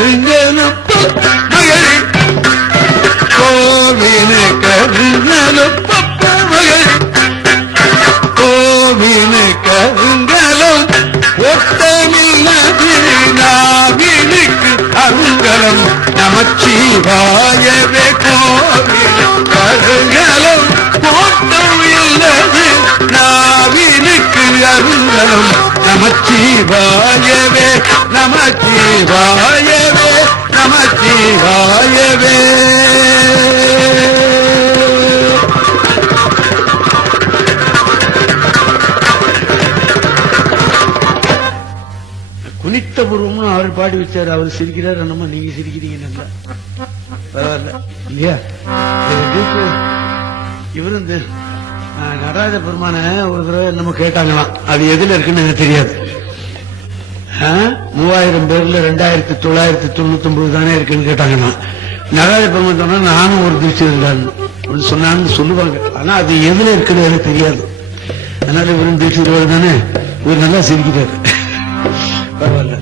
கருங்கலப்ப மகளே கோவின கருங்கலப்ப மகளே கோவின கருங்கலம் ஒட்டமில்லது நாவினுக்கு அருங்கலம் நமச்சிவாயவே கோவின கருங்கலம் ஓட்டம் இல்லது நாவினுக்கு அருங்கலம் நமச்சிவாயவே நமச்சிவாயவே நமச்சிவாயவே. குனித்த பூர்வமா அவர் பாடி வச்சார். அவர் சிரிக்கிறார், நம்ம நீங்க சிரிக்கிறீங்க. பரவாயில்ல இல்லையா? இவரு இந்த நடராஜ பெருமான ஒரு தடவை நம்ம கேட்டாங்களாம். அது எதுல இருக்குன்னு எனக்கு தெரியாது. 3000 பேர்ல 2999 தானே இருக்குன்னு கேட்டாங்களாம். நடராஜ பெருமான் சொன்னா நானும் ஒரு திருச்சி இருந்தான் சொன்னான்னு சொல்லுவாங்க. ஆனா அது எதுல இருக்குன்னு எனக்கு தெரியாது. அதனால இவரும் திருச்சி தானே, இவர் நல்லா சிரிக்கிறாரு. பரவாயில்ல.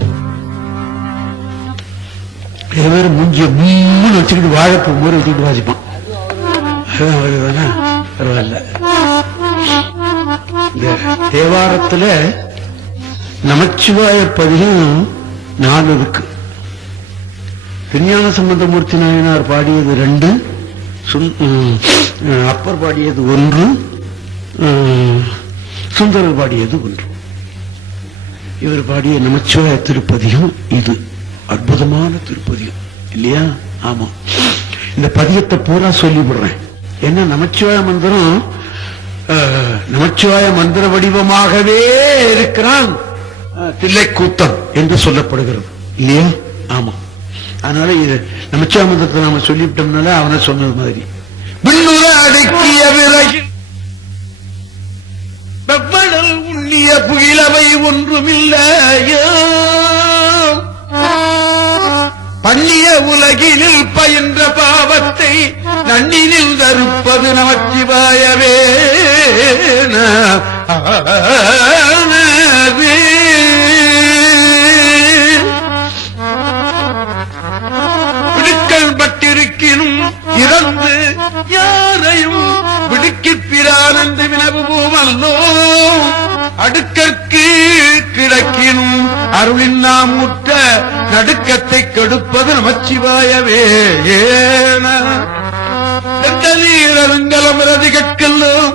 பேர் மூஞ்சிய மூணு வச்சுக்கிட்டு வாழைப்பூ மூணு வச்சுக்கிட்டு வாசிப்பான். பரவாயில்ல. இந்த தேவாரத்துல நமச்சிவாய பதிகம் 4 இருக்கு. திருஞான சம்பந்தமூர்த்தி நாயனார் பாடியது 2, அப்பர் பாடியது 1, சுந்தரர் பாடியது 1. இவர் பாடிய நமச்சிவாய திருப்பதிகம் இது அற்புதமான திருப்பதிகம் இல்லையா? ஆமா. இந்த பதியத்தை பூரா சொல்லிவிடுறேன். ஏன்னா நமச்சிவாய மந்திரம் நமச்சிவாய மந்திர வடிவமாகவே இருக்கிறான் தில்லைக்கூத்தன் என்று சொல்லப்படுகிறது இல்லையா? ஆமா. அதனால இது நமச்சிவாய மந்திரத்தை நாம சொல்லிவிட்டோம்னால அவனை சொன்னது மாதிரி விண்ணுற அடக்கிய விலகில் வெப்படல் உண்ணிய புகிலவை ஒன்றுமில்லையோ பண்ணிய உலகினில் பயின்ற பாவத்தை நன்னினில் தருப்பது நமச்சிவாயவே. விடுக்கல் பட்டிருக்கினும் இறந்து யாரையும் விடுக்கிற்பிரான் என்று வினவுவோமல்லோ அடுக்கற்கு கிடக்கினும் அருளின் நாம் முற்ற நடுக்கத்தை கெடுப்பது நமச்சிவாயவே. அருங்கலம் ரதிகற்கெல்லாம்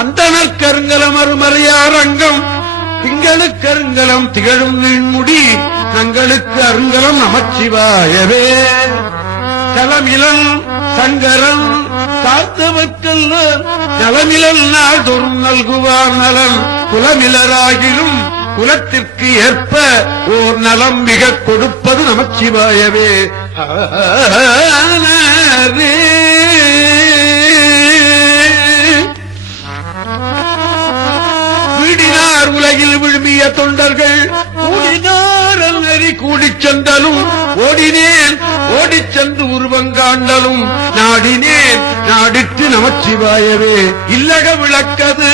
அந்தனர் கருங்கலம் அருமறையாரங்கம் திங்களுக்கு அருங்கலம் திகழும் வீண்முடி தங்களுக்கு அருங்கலம் நமச்சிவாயவே. தலமிலன் சங்கரன் சாத்தவர்க்கல்ல நலமிலன் நாள்தோறும் நல்குவார் நலன் குலமிலராகிலும் குலத்திற்கு ஏற்ப ஓர் நலம் மிக கொடுப்பது நமச்சிவாயவே. வீடினார் உலகில் விழுமிய தொண்டர்கள் கூடினார் நெறி கூடிச் சென்றலும் ஓடினேன் ஓடிச் சென்று உருவங்காண்டலும் நாடினேன் நாடிட்டு நமச்சிவாயவே. இல்லக விளக்கது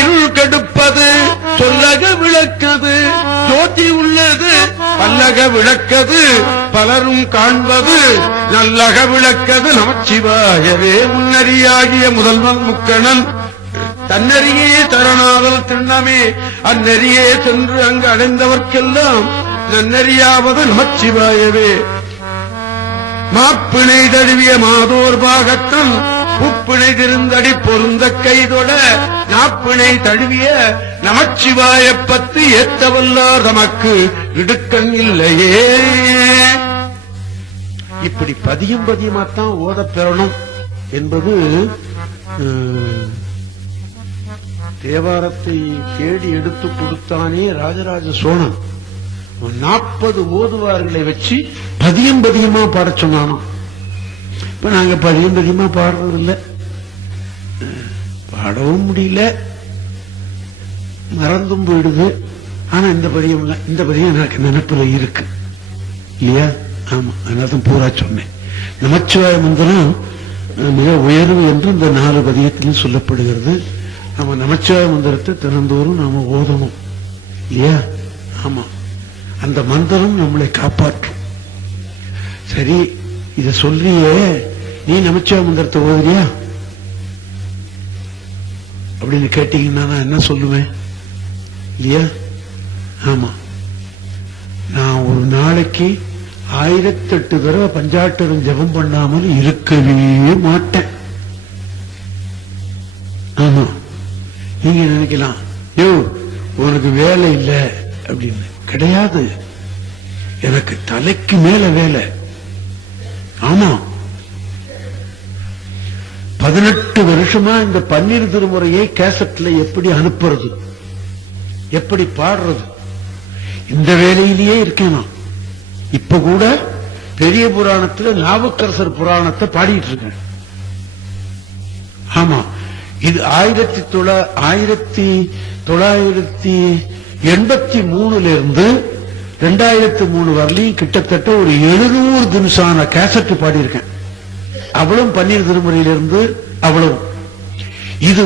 இருள் கெடுப்பது சொல்லக விளக்கது ஜோதி உள்ளது பல்லக விளக்கது பலரும் காண்பது நல்லக விளக்கது நமச்சிவாயவே. முன்னறியாகிய முதல்வன் முக்கணன் தன்னறியே தரணாதல் திண்ணமே அந்நெறியே சென்று அங்கு அடைந்தவர்க்கெல்லாம் நன்னறியாவது நமச்சிவாயவே. மாப்பிணை தழுவிய மாதோர் பாகத்தன் உப்பிணை திருந்தடி பொருந்த கைதொட நாப்பிணை தழுவிய நமச்சிவாய பத்து ஏத்தவல்லார் தமக்கு இடுக்கண் இல்லையே. இப்படி பதியம் பதியமாத்தான் ஓதப் பெறணும் என்பது தேவாரத்தை தேடி எடுத்து கொடுத்தானே ராஜராஜ சோழன். 40 ஓதுவார்களை வச்சு பதியம் பதியமா பாட சொன்னானோ. இப்ப நாங்க பதியம் பதியமா பாடுறது இல்லை, பாடவும் முடியல, மறந்தும் போயிடுது. ஆனா இந்த பதியம் எனக்கு நினைப்புல இருக்கு இல்லையா? ஆமா, அதனால்தான் பூரா சொன்னேன். நமச்சிவாய மந்திரம் மிக உயர்வு என்று இந்த 4 பதியத்திலும் சொல்லப்படுகிறது. நம்ம நமச்சிவாய மந்திரத்தை தினந்தோறும் நாம ஓதணும் இல்லையா? ஆமா. அந்த மந்திரம் நம்மளை காப்பாற்றும். சரி, இத சொல்றியே, நீ நமச்சிவாய மந்திரத்தை ஓதுறியா அப்படின்னு கேட்டீங்கன்னா நான் என்ன சொல்லுவேன் இல்லையா? ஆமா, நான் ஒரு நாளைக்கு 1008 தடவை பஞ்சாட்சரம் ஜபம் பண்ணாமல் இருக்கவே மாட்டேன். ஆமா, நீங்க நினைக்கலாம், யோ உனக்கு வேலை இல்லை அப்படின்னு. கிடையாது, எனக்கு தலைக்கு மேல வேலை. ஆமா, 18 வருஷமா இந்த பன்னீர் திருமுறையை கேசட்ல எப்படி அனுப்புறது, எப்படி பாடுறது, இந்த வேலையிலேயே இருக்கேன் நான். இப்ப கூட பெரிய புராணத்துல நாவுக்கரசர் புராணத்தை பாடிட்டு இருக்கேன். ஆமா, இது 1983 இருந்து 2003 வரலையும் கிட்டத்தட்ட ஒரு 700 தினசான கேசட் பாடியிருக்கேன். அவளும் பன்னீர் திருமுறையிலிருந்து அவ்வளவு. இது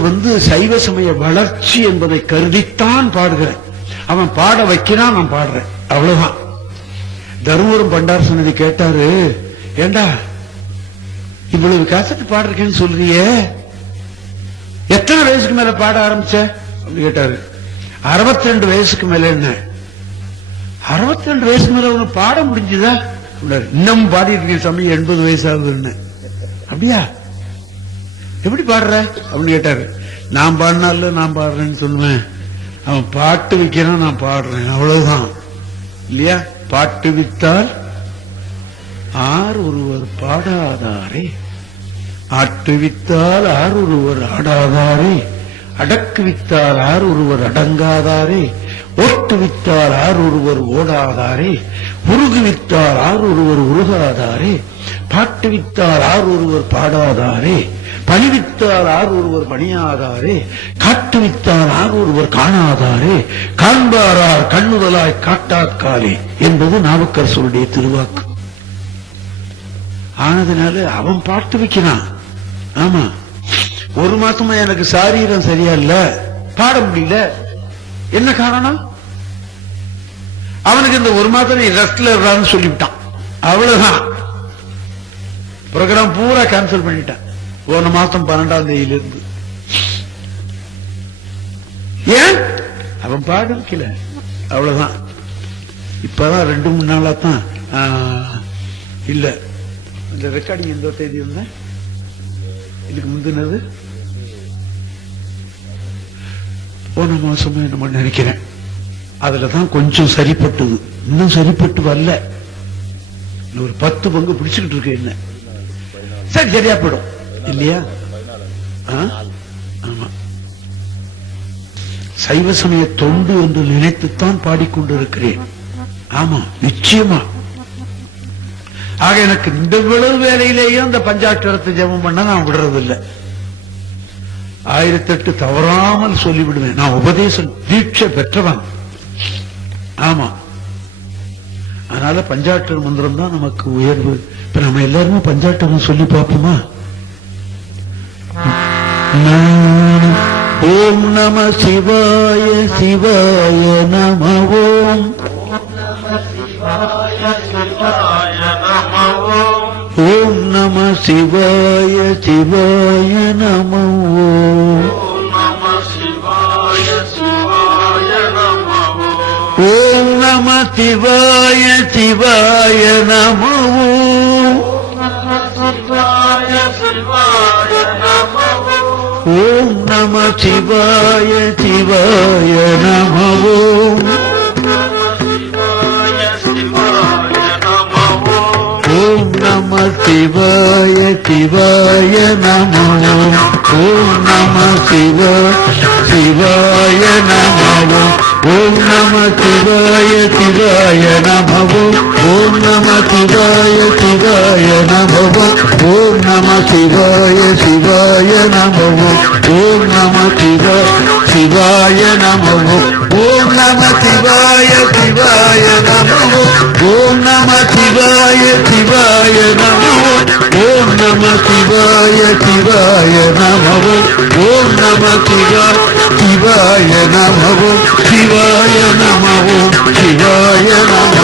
சைவ சமய வளர்ச்சி என்பதை கருதித்தான் பாடுகிறேன். அவன் பாட வைக்கிறான், நான் பாடுறேன், அவ்வளவுதான். தருமபுரம் பண்டார் சன்னதி கேட்டாரு, ஏண்டா இவ்வளவு கேசட் பாடுறேன்னு சொல்றிய, எத்தனை வயசுக்கு மேல பாட ஆரம்பிச்ச அப்படின்னு கேட்டாரு. 62 வயசுக்கு மேல. என்ன 62 வயசுக்கு மேல உனக்கு பாட முடிஞ்சுதா? இன்னும் பாடிட்டு இருக்கேன் சாமி, 80 வயசு ஆகுதுன்னு. அப்படியா, எப்படி பாடுற அப்படின்னு கேட்டாரு. நான் பாடினால நான் பாடுறேன்னு சொல்லுவேன், அவன் பாட்டு வைக்கிறான், நான் பாடுறேன், அவ்வளவுதான். இல்லையா? பாட்டு வித்தால் ஆர் ஒருவர் பாடாதாரே, ஆட்டு வித்தால் ஆர் ஒருவர் ஆடாதாரே, அடக்கு வித்தால் ஆர் ஒருவர் அடங்காதாரே, ஓட்டு வித்தால் ஆர் ஒருவர் ஓடாதாரே, உருகு வித்தால் ஆர் ஒருவர் உருகாதாரே, பாட்டு வித்தால் ஆர் ஒருவர் பாடாதாரே, பணிவித்தால் ஆர் ஒருவர் பணியாதாரே, காட்டு வித்தால் ஆர் ஒருவர் காணாதாரே, காண்பாரார் கண்ணுதலாய் காட்டாக்காலே என்பது நாவுக்கரசருடைய திருவாக்கு. ஆனதுனால அவன் பாட்டு வைக்கிறான். ஆமா, ஒரு மாசமா எனக்கு சாரீரம் சரியா இல்ல, பாட முடியல. என்ன காரணம்? அவனுக்கு இந்த ஒரு மாதம் நீ ரெஸ்ட்ல இருக்கான்னு சொல்லிவிட்டான், அவ்வளவுதான். ப்ரோக்ராம் பூரா கேன்சல் பண்ணிட்டான் போன மாசம் 12ஆம் தேதியிலிருந்து. ஏன்? அவன் பாட வைக்கல, அவ்வளவுதான். இப்பதான் 2-3 நாளா தான் இல்ல. இந்த ரெக்கார்டிங் எந்த தேதி இருந்த, இதுக்கு முந்தினது போன மாசம் என்ன நினைக்கிறேன். அதுலதான் கொஞ்சம் சரிப்பட்டது, இன்னும் சரிப்பட்டு வரல. ஒரு 10 பங்கு பிடிச்சுக்கிட்டு இருக்கு. என்ன சரி, சரியா போயிடும் இல்லையா? ஆமா, சைவ சமய தொண்டு என்று நினைத்துத்தான் பாடிக்கொண்டிருக்கிறேன். ஆமா, நிச்சயமா. ஆக எனக்கு இந்த விளவு வேலையிலேயே அந்த பஞ்சாட்சரத்தை ஜெபம் பண்ண நான் விடுறதில்லை. 1008 தவறாமல் சொல்லிவிடுவேன். நான் உபதேசம் தீட்சை பெற்றவன். ஆமா, அதனால பஞ்சாட்சர மந்திரம் தான் நமக்கு உயர்வு. இப்ப நம்ம எல்லாருமே பஞ்சாட்சரம் சொல்லி பார்ப்போமா? ஓம் நம சிவாய சிவாய நம ஓம், ஓம் நம சிவாய சிவாய நம ஓம், ஓம் நம சிவாய சிவாய நம ஓம், ஓம் நம சிவாய சிவாய நம ஓம், ஓம் நம சிவாய சிவாய நம ஓம், ஓம் நம சிவாய நம ஓம், ஓம் நம சிவாய சிவாய நம ஓம், ஓம் நம சிவாய சிவாய நம ஓம், ஓம் நம சிவாய சிவாய நம ஓம், ஓம் நம சிவாய நம ஓம், ஓம் நம சிவாய சிவாய நம ஓம், ஓம் நம சிவாய சிவாய நம ஓம், ஓம் நம சிவாய சிவாய நம ஓம், ஓம் நம சிவாய நம ஓம், சிவாய நம ஓம், சிவாய நம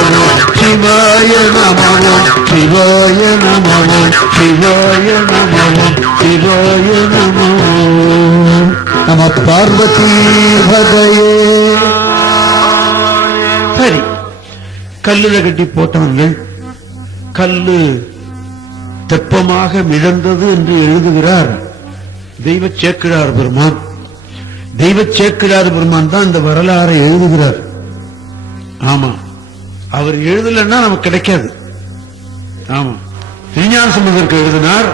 சரி, கல்லுல கட்டி போட்டவர்கள் கல்லு தெப்பமாக மிதந்தது என்று எழுதுகிறார் தெய்வ சேக்கிழார் பெருமான். தெய்வ சேக்கிழார் பெருமான் தான் இந்த வரலாறை எழுதுகிறார். ஆமா, அவர் எழுதலன்னா நமக்கு கிடைக்காது. ஆமா, திருஞான சம்பந்தருக்கு எழுதினார்,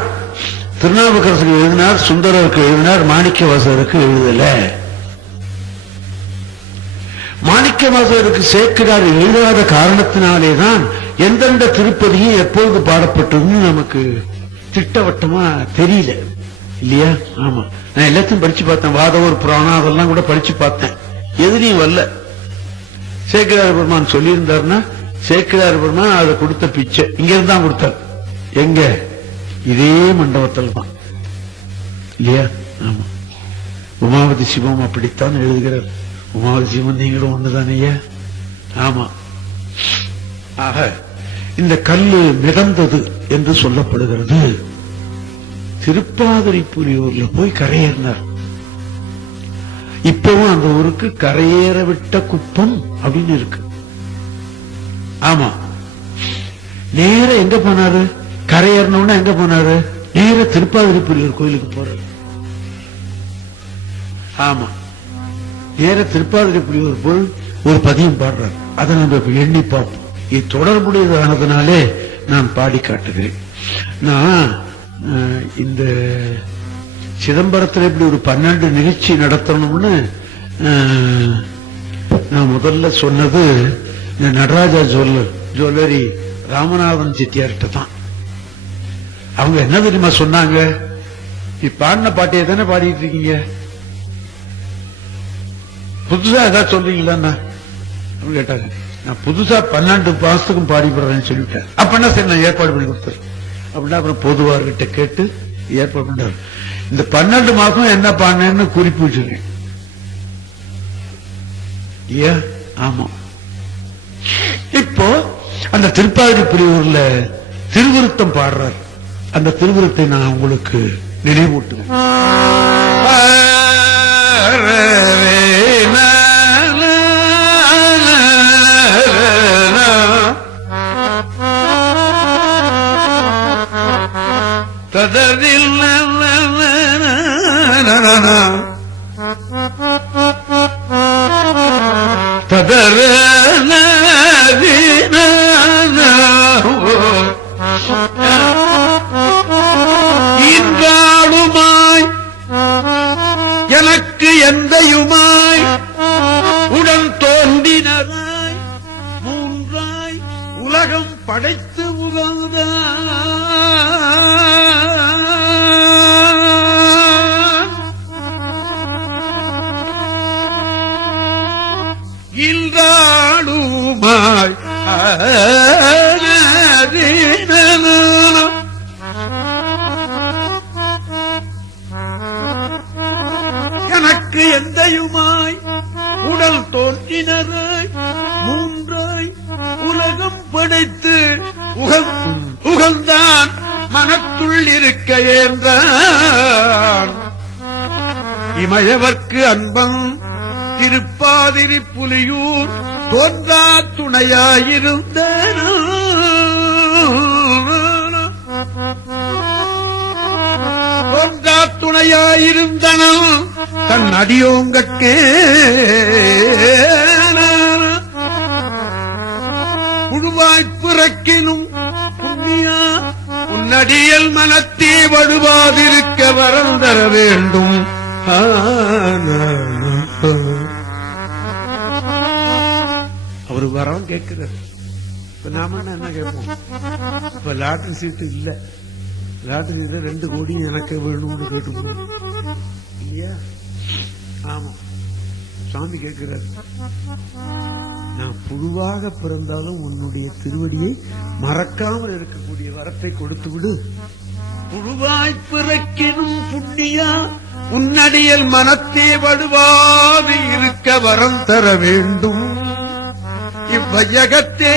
திருநாவுக்கரசருக்கு எழுதினார், சுந்தரருக்கு எழுதினார், மாணிக்கவாசகருக்கு எழுதல. மாணிக்கவாசகருக்கு சேக்கிழார் எழுதாத காரணத்தினாலேதான் எந்தெந்த திருப்பதியும் எப்பொழுது பாடப்பட்டதுன்னு நமக்கு திட்டவட்டமா தெரியல, இல்லையா? ஆமா, நான் எல்லாத்தையும் படிச்சு பார்த்தேன். வாதவூர் புராணம் அதெல்லாம் கூட படிச்சு பார்த்தேன், எதுலையும் வரல. சேக்கிழார் பெருமான் சொல்லியிருந்தாருன்னா சேக்கிழார் பெருமான் அதை கொடுத்த பிச்சை இங்க இருந்தான் கொடுத்தார். எங்க? இதே மண்டபத்தில் தான், இல்லையா? ஆமா, உமாவதி சிவம் அப்படித்தான் எழுதுகிறார். உமாவதி சிவம் நீங்களும் ஒண்ணுதானே? ஆமா. ஆக இந்த கல்லு மிதந்தது என்று சொல்லப்படுகிறது. திருப்பாதிரிப்புலியூர்ல போய் கரையேறினார். இப்பவும் அந்த ஊருக்கு கரையேற விட்ட குப்பம் அப்படின்னு இருக்கு. ஆமா, நேர எங்க போனாரு? கரையேறணும்னா எங்க போனாரு? நேர திருப்பாதிரிப்புலியூர் கோயிலுக்கு போறாரு. ஆமா, நேர திருப்பாதிரிப்புலியூர் போய் ஒரு பதியம் பாடுறார். அதை நம்ம இப்ப எண்ணி பார்ப்போம். இது தொடர்புடையதானதுனாலே நான் பாடி காட்டுகிறேன். நான் இந்த சிதம்பரத்தில் இப்படி ஒரு 12 நிகழ்ச்சி நடத்தணும்னு நான் முதல்ல சொன்னது இந்த நடராஜா ஜுவல்லரி ராமநாதன் செட்டியார்கிட்ட தான். அவங்க என்ன தெரியுமா சொன்னாங்க? நீ பாடின பாட்டையே தானே பாடிட்டு இருக்கீங்க, புதுசா ஏதாவது சொல்றீங்களா அப்படின்னு கேட்டாங்க. நான் புதுசா 12 மாசத்துக்கும் பாடிப்படுறேன்னு சொல்லிவிட்டேன். அப்ப சரி, நான் ஏற்பாடு பண்ணி கொடுத்துறேன் அப்படின்னா அப்புறம் பொதுவார்கிட்ட கேட்டு ஏற்பாடு பண்றாரு. இந்த 12 மாசம் என்ன பண்ணேன்னு குறிப்பு வச்சிருக்கேன். ஆமா, இப்போ அந்த திருப்பாதிரிப்புலியூர்ல திருவிருத்தம் பாடுறார். அந்த திருவிருத்தை நான் உங்களுக்கு நினைவூட்டுவேன். இன்றாளுமாய் எனக்கு எந்தையுமாய் உடன் தோன்றினராய் மூன்றாய் உலகம் படைத்து உகந்த இல்றாளுமாய் எனக்கு எந்தையுமாய் உடல் தோன்றினராய் மூன்றாய் உலகம் படைத்து உகந்தான் மனத்துள் இருக்க ஏந்தான் இமயவர்க்கு அன்பன் திருப்பாதிரிப்புலியூர் தோன்றா துணையாயிருந்த தோன்றா துணையாயிருந்தன தன் அடியோங்கட்கே புழுவாய்ப்பிறக்கினும் புண்ணியா உன்னடியல் மனத்தே வடுவாதிருக்க வரம் தர வேண்டும். அவரு வரம் கேட்கிறார். இப்ப நாம என்ன கேட்போம்? இப்ப லாட்டரி சீட்டு இல்ல, லாட்டரி சீட்டு 2 கோடி எனக்கு வேணும்னு கேட்டுப்போம், இல்லையா? ஆமா, சாமி கேட்கிறார், நான் புழுவாக பிறந்தாலும் உன்னுடைய திருவடியை மறக்காமல் இருக்கக்கூடிய வரத்தை கொடுத்து விடு. புழுவாய் பிறக்கினும் புண்ணியா உன்னடியல் மனத்தே வடுவாது இருக்க வரம் தர வேண்டும். இவ்வையகத்தே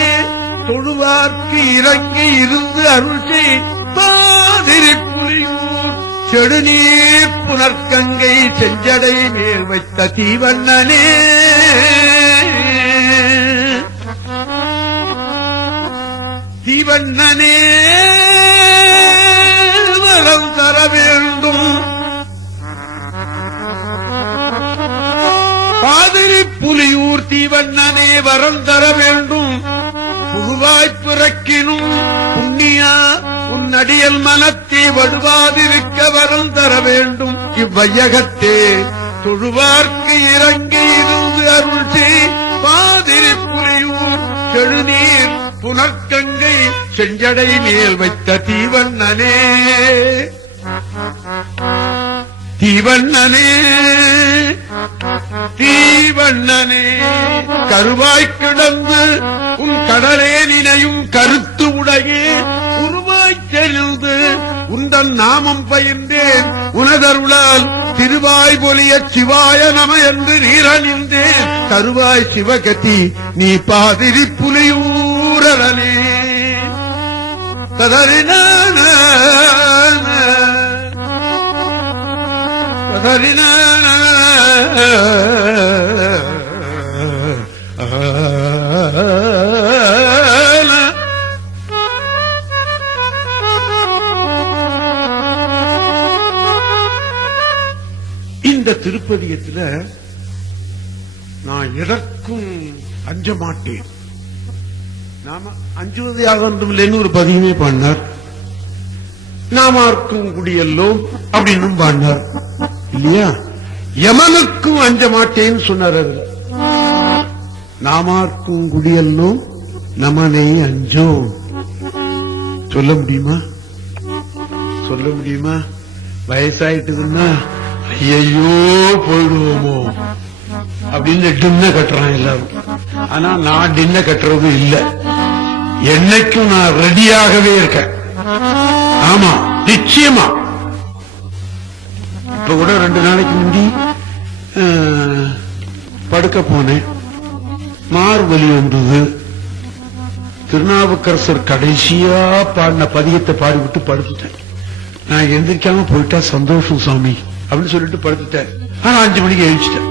தொழுவார்க்கு இறங்கி இருந்து அருள் செய்திரிப்புலியூர் செடுநீர் புனர்கங்கை செஞ்சடை மேல் வைத்த தீவண்ணனே. தீவண்ணனே வரம் தர வேண்டும். பாதிரி புலியூர் தீவண்ணனே வரம் தர வேண்டும். புழுவாய்ப் பிறக்கினும் புண்ணியா உன் அடியல் மனத்தே வடுவாதிருக்க வரம் தர வேண்டும். இவ்வையகத்தே தொழுவார்க்கு இறங்கி இருந்து அருள் செய். பாதிரி புலியூர் செழுநீர் புனர்கங்கை செஞ்சடை மேல் வைத்த தீவண்ணனே தீவண்ணனே தீவண்ணனே கருவாய்க் கிடந்து உன் கடலே நினையும் கருத்து உடையே உருவாய்த் தெரிந்து உந்தன் நாமம் பயின்றேன். உனதருளால் திருவாய் பொலிய சிவாய நம என்று நீரணிந்தேன். கருவாய் சிவகதி நீ பாதிரி புலியூரனே. கதறினான கதறினான இந்த திருப்பதியத்துல நான் எதற்கும் அஞ்ச மாட்டேன். நாம அஞ்சுவது யாகொன்றும் இல்லைன்னு ஒரு பதியுமே பாடினார். நாமார்க்கும் குடியல்லோம் அப்படின்னு பாடினார் இல்லையா? யமனுக்கும் அஞ்ச மாட்டேன்னு சொன்னார். அதுல நாமார்க்கும் குடியல்லோம் நமனை அஞ்சோம் சொல்ல முடியுமா? சொல்ல முடியுமா? வயசாயிட்டுதுன்னா ஐயோ போயிடுவோமோ அப்படின்னு டின்ன கட்டுறான் எல்லாரும். ஆனா நான் டின்ன கட்டுறது இல்ல. என்னைக்கும் நான் ரெடியாகவே இருக்கேன். ஆமா, நிச்சயமா. இப்ப கூட 2 நாளைக்கு முந்தி படுக்க போனேன். மார்வலி வந்தது. திருநாவுக்கரசர் கடைசியா பாடின பதியத்தை பாடிவிட்டு படுத்துட்டேன். நான் எந்திரிக்காம போயிட்டா சந்தோஷம் சாமி அப்படின்னு சொல்லிட்டு படுத்துட்டேன். ஆனா 5 மணிக்கு எழுச்சிட்டேன்.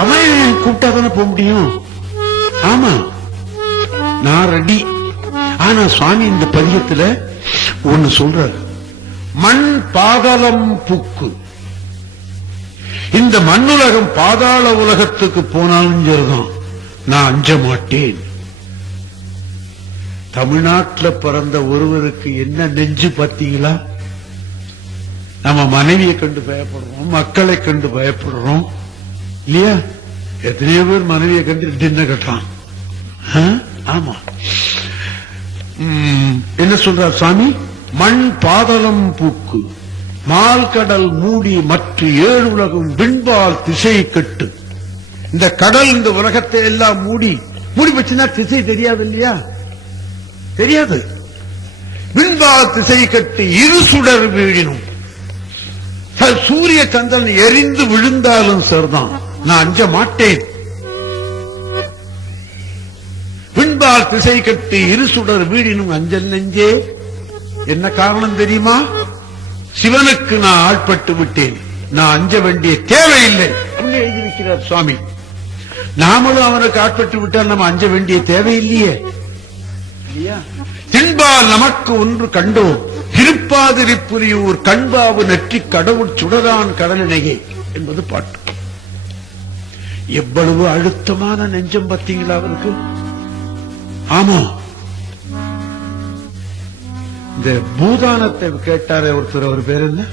அவன் கூப்பிட்டா தானே போக முடியும். ஆமா, நான் ரெடி. ஆனா சுவாமி இந்த பதியத்துல ஒன்னு சொல்றாரு. மண் பாதாளம் புக்கு. இந்த மண்ணுலகம் பாதாள உலகத்துக்கு போனாலும் சரிதான், நான் அஞ்ச மாட்டேன். தமிழ்நாட்டில் பிறந்த ஒருவருக்கு என்ன நெஞ்சு பார்த்தீங்களா? நம்ம மனைவியை கண்டு பயப்படுறோம், மக்களை கண்டு பயப்படுறோம் இல்லையா? எத்தனையோ பேர் மனைவியை கண்டு டின்ன கட்டுறான். ஆமா, என்ன சொல்றார் சுவாமி? மண் பாதளம் பூக்கு மால் கடல் மூடி மற்ற 7 உலகம் விண்பால் திசை கட்டு. இந்த கடல் இந்த உலகத்தை எல்லாம் மூடி வச்சுன்னா திசை தெரியாது இல்லையா? தெரியாது. விண்பால் திசை கட்டு இரு சுடர் வீழினும். சூரிய சந்திரன் எரிந்து விழுந்தாலும் சரிதான், நான் அஞ்ச மாட்டேன். விண்பால் திசை கட்டு இரு சுடர் வீழினும் அஞ்சல் நெஞ்சே. என்ன காரணம் தெரியுமா? சிவனுக்கு நான் ஆட்பட்டு விட்டேன், நான் அஞ்ச வேண்டிய தேவையில்லை அப்படின்னு எழுதியிருக்கிறார் சுவாமி. நாமளும் அவனுக்கு ஆட்பட்டு விட்டால் நம்ம அஞ்ச வேண்டிய தேவையில்லையே. தின்பால் நமக்கு ஒன்று கண்டோம் திருப்பாதிரிப்புரியூர் கண்பாவு நெற்றி கடவுள் சுடரான் கடலினையே என்பது பாட்டு. எவ்வளவு அழுத்தமான நெஞ்சம் பார்த்தீங்களா அவருக்கு? ஆமா, இந்த பூதானத்தை கேட்டாரே ஒருத்தர், அவர் பேர் என்ன?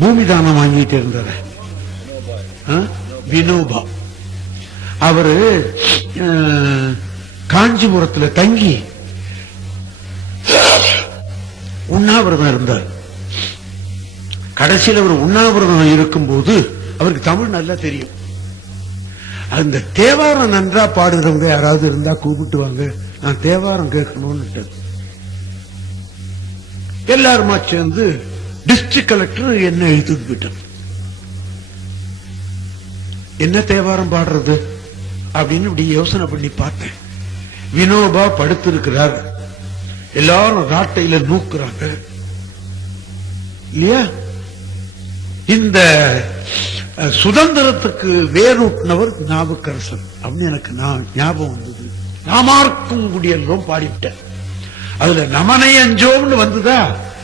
பூமி தானம் வாங்கிட்டு இருந்தார வினோபா. அவரு காஞ்சிபுரத்தில் தங்கி உண்ணாவிரதம் இருந்தார். கடைசியில் அவர் உண்ணாவிரதம் இருக்கும்போது அவருக்கு தமிழ் நல்லா தெரியும். அந்த தேவாரம் நன்றா பாடுறவங்க யாராவது இருந்தா கூப்பிட்டு வாங்க, நான் தேவாரம் கேட்கணும்னு. எல்லாருமா சேர்ந்து டிஸ்ட்ரிக்ட் கலெக்டர் என்ன எழுதிட்டு விட்டார். என்ன தேவாரம் பாடுறது அப்படின்னு இப்படி யோசனை பண்ணி பார்த்தேன். வினோபா படுத்திருக்கிறார், எல்லாரும் ராட்டையில நூக்குறாங்க இல்லையா? இந்த சுதந்திரத்துக்கு வேரூட்டினவர் நாவுக்கரசர் அப்படின்னு எனக்கு ஞாபகம் வந்தது. நாமார்க்கும் குடியெல்லாம் பாடிவிட்டார். அதுல நமனை அஞ்சோம்னு வந்துதா,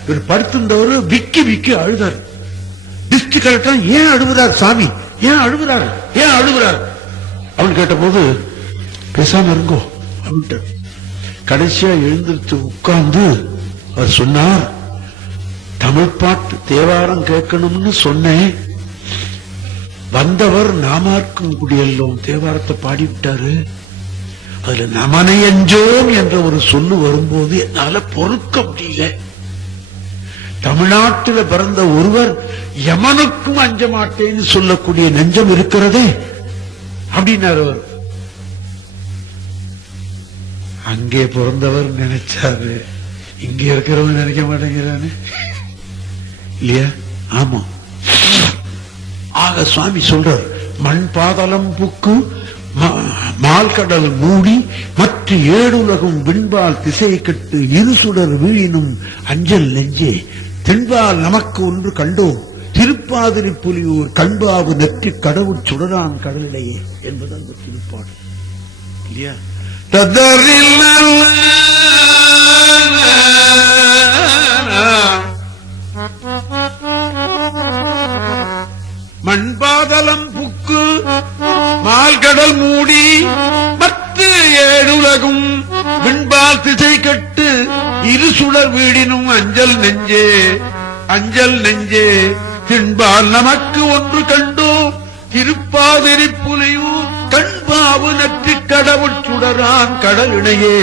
இவர் படுத்திருந்தவரு விக்கி விக்கி அழுதார். டிஸ்ட்ரிக்ட் கலெக்டர் ஏன் அழுகுறார் சாமி, ஏன் அழுகுறார், ஏன் அழுகுறார் அப்படின்னு கேட்ட போது பேசாம இருங்கோ அப்படின்ட்டு கடைசியா எழுந்திருச்சு உட்கார்ந்து அவர் சொன்னார், தமிழ் பாட்டு தேவாரம் கேட்கணும்னு சொன்னேன், வந்தவர் நாமார்க்கும் குடியெல்லாம் தேவாரத்தை பாடிவிட்டாரு, அதுல நமனை அஞ்சோம் என்ற ஒரு சொல்லு வரும்போது என்னால பொறுக்க முடியல. தமிழ்நாட்டில் பிறந்த ஒருவர் யமனுக்கும் அஞ்ச மாட்டேன்னு சொல்லக்கூடிய நெஞ்சம் இருக்கிறதே அப்படின்னாரு. அவர் அங்கே பிறந்தவர் நினைச்சாரு, இங்க இருக்கிறவங்க நினைக்க மாட்டேங்கிறானே இல்லையா? ஆமா. ஆக சுவாமி சொல்றார், மண் பாதலம் புக்கு மால்கடல் மூடி மற்ற ஏழுலகும் விண்பால் திசை கட்டு இருசுடர் வீழினும் அஞ்சல் நெஞ்சே தென்பால் நமக்கு ஒன்று கண்டோம் திருப்பாதிரி புலியூர் கண்பாவு நெற்றி கடவுள் சுடரான் கடலிடையே என்பது அந்த திருப்பாடு இல்லையா? மண்பாதலம் புக்கு மால்கடல் மூடி மற்ற ஏழுலகும் விண்பால் திசை கட்டு இருசுடர் வீடினும் அஞ்சல் நெஞ்சே அஞ்சல் நெஞ்சே தின்பால் நமக்கு ஒன்று கண்டோம் திருப்பாதிரி புலியூர் கண்பாவு நெற்றி கடவுள் சுடரான் கடல் இணையே.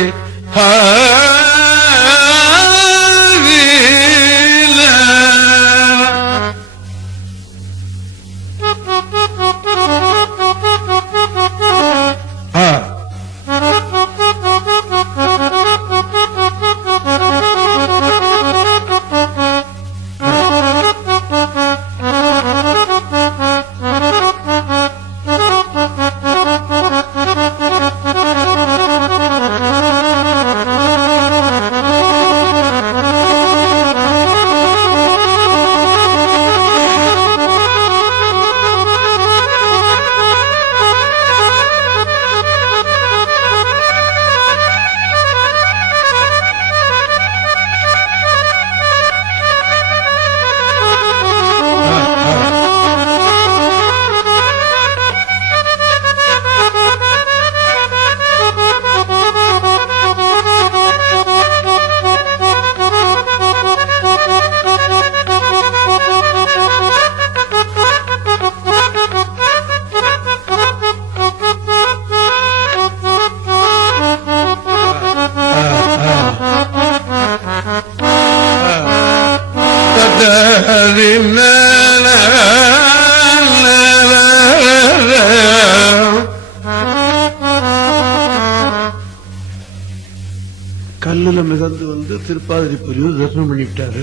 கல்லுல மிதந்து வந்து திருப்பாதிரி புலியூர் தரிசனம் பண்ணிவிட்டாரு.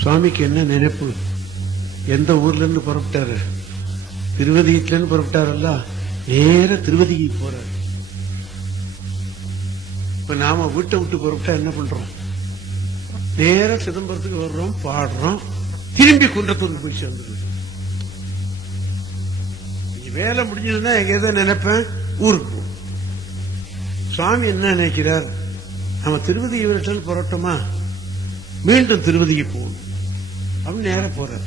சுவாமிக்கு என்ன நினைப்பு, எந்த ஊர்ல இருந்து புறப்பட்டாரு, திருவதியில இருந்து புறப்பட்டாரல்ல, நேர திருவதிக்கு போறாரு. இப்ப நாம வீட்டை விட்டு புறப்பட்டா என்ன பண்றோம், நேர சிதம்பரத்துக்கு வர்றோம், பாடுறோம், திரும்பி குன்றத்தூருக்கு போய் சேர்ந்துருவோம். வேலை முடிஞ்சதுன்னா எங்க எதை நினைப்பேன், ஊருக்கு போ. சுவாமி என்ன நினைக்கிறார், நம்ம திருவதி வீட்டில் புறட்டோமா, மீண்டும் திருவதிக்கு போகணும் அப்படின்னு நேர போறார்.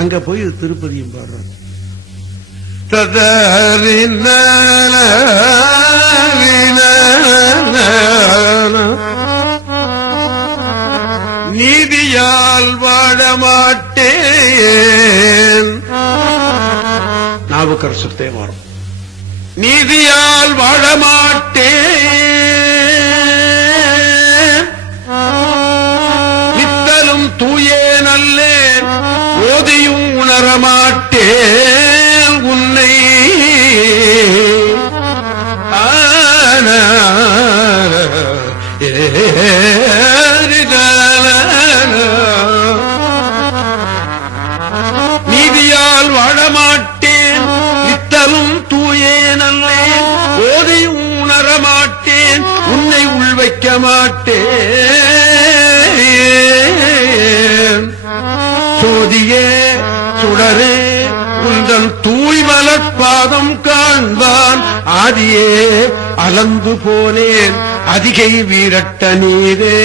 அங்க போய் திருப்பதியும் பாடுறார். நீதியால் வாழ மாட்டேன், நாவுக்கரசர் தேவாரம். நீதியால் வாழ மாட்டேன், நித்தலும் தூயே நல்லே ஓதியும் உணரமாட்டேன் உன்னை. நீதியால் வாழமாட்டேன், நித்தலும் தூயே நல்லே ஓதியும் உணரமாட்டேன் உன்னை உள் வைக்க மாட்டேன். சோதியே சுடரே உந்தன் தூய்மலர் பாதம் காண்பான் ஆதியே அலந்து போனேன் அதிகை வீரட்ட நீரே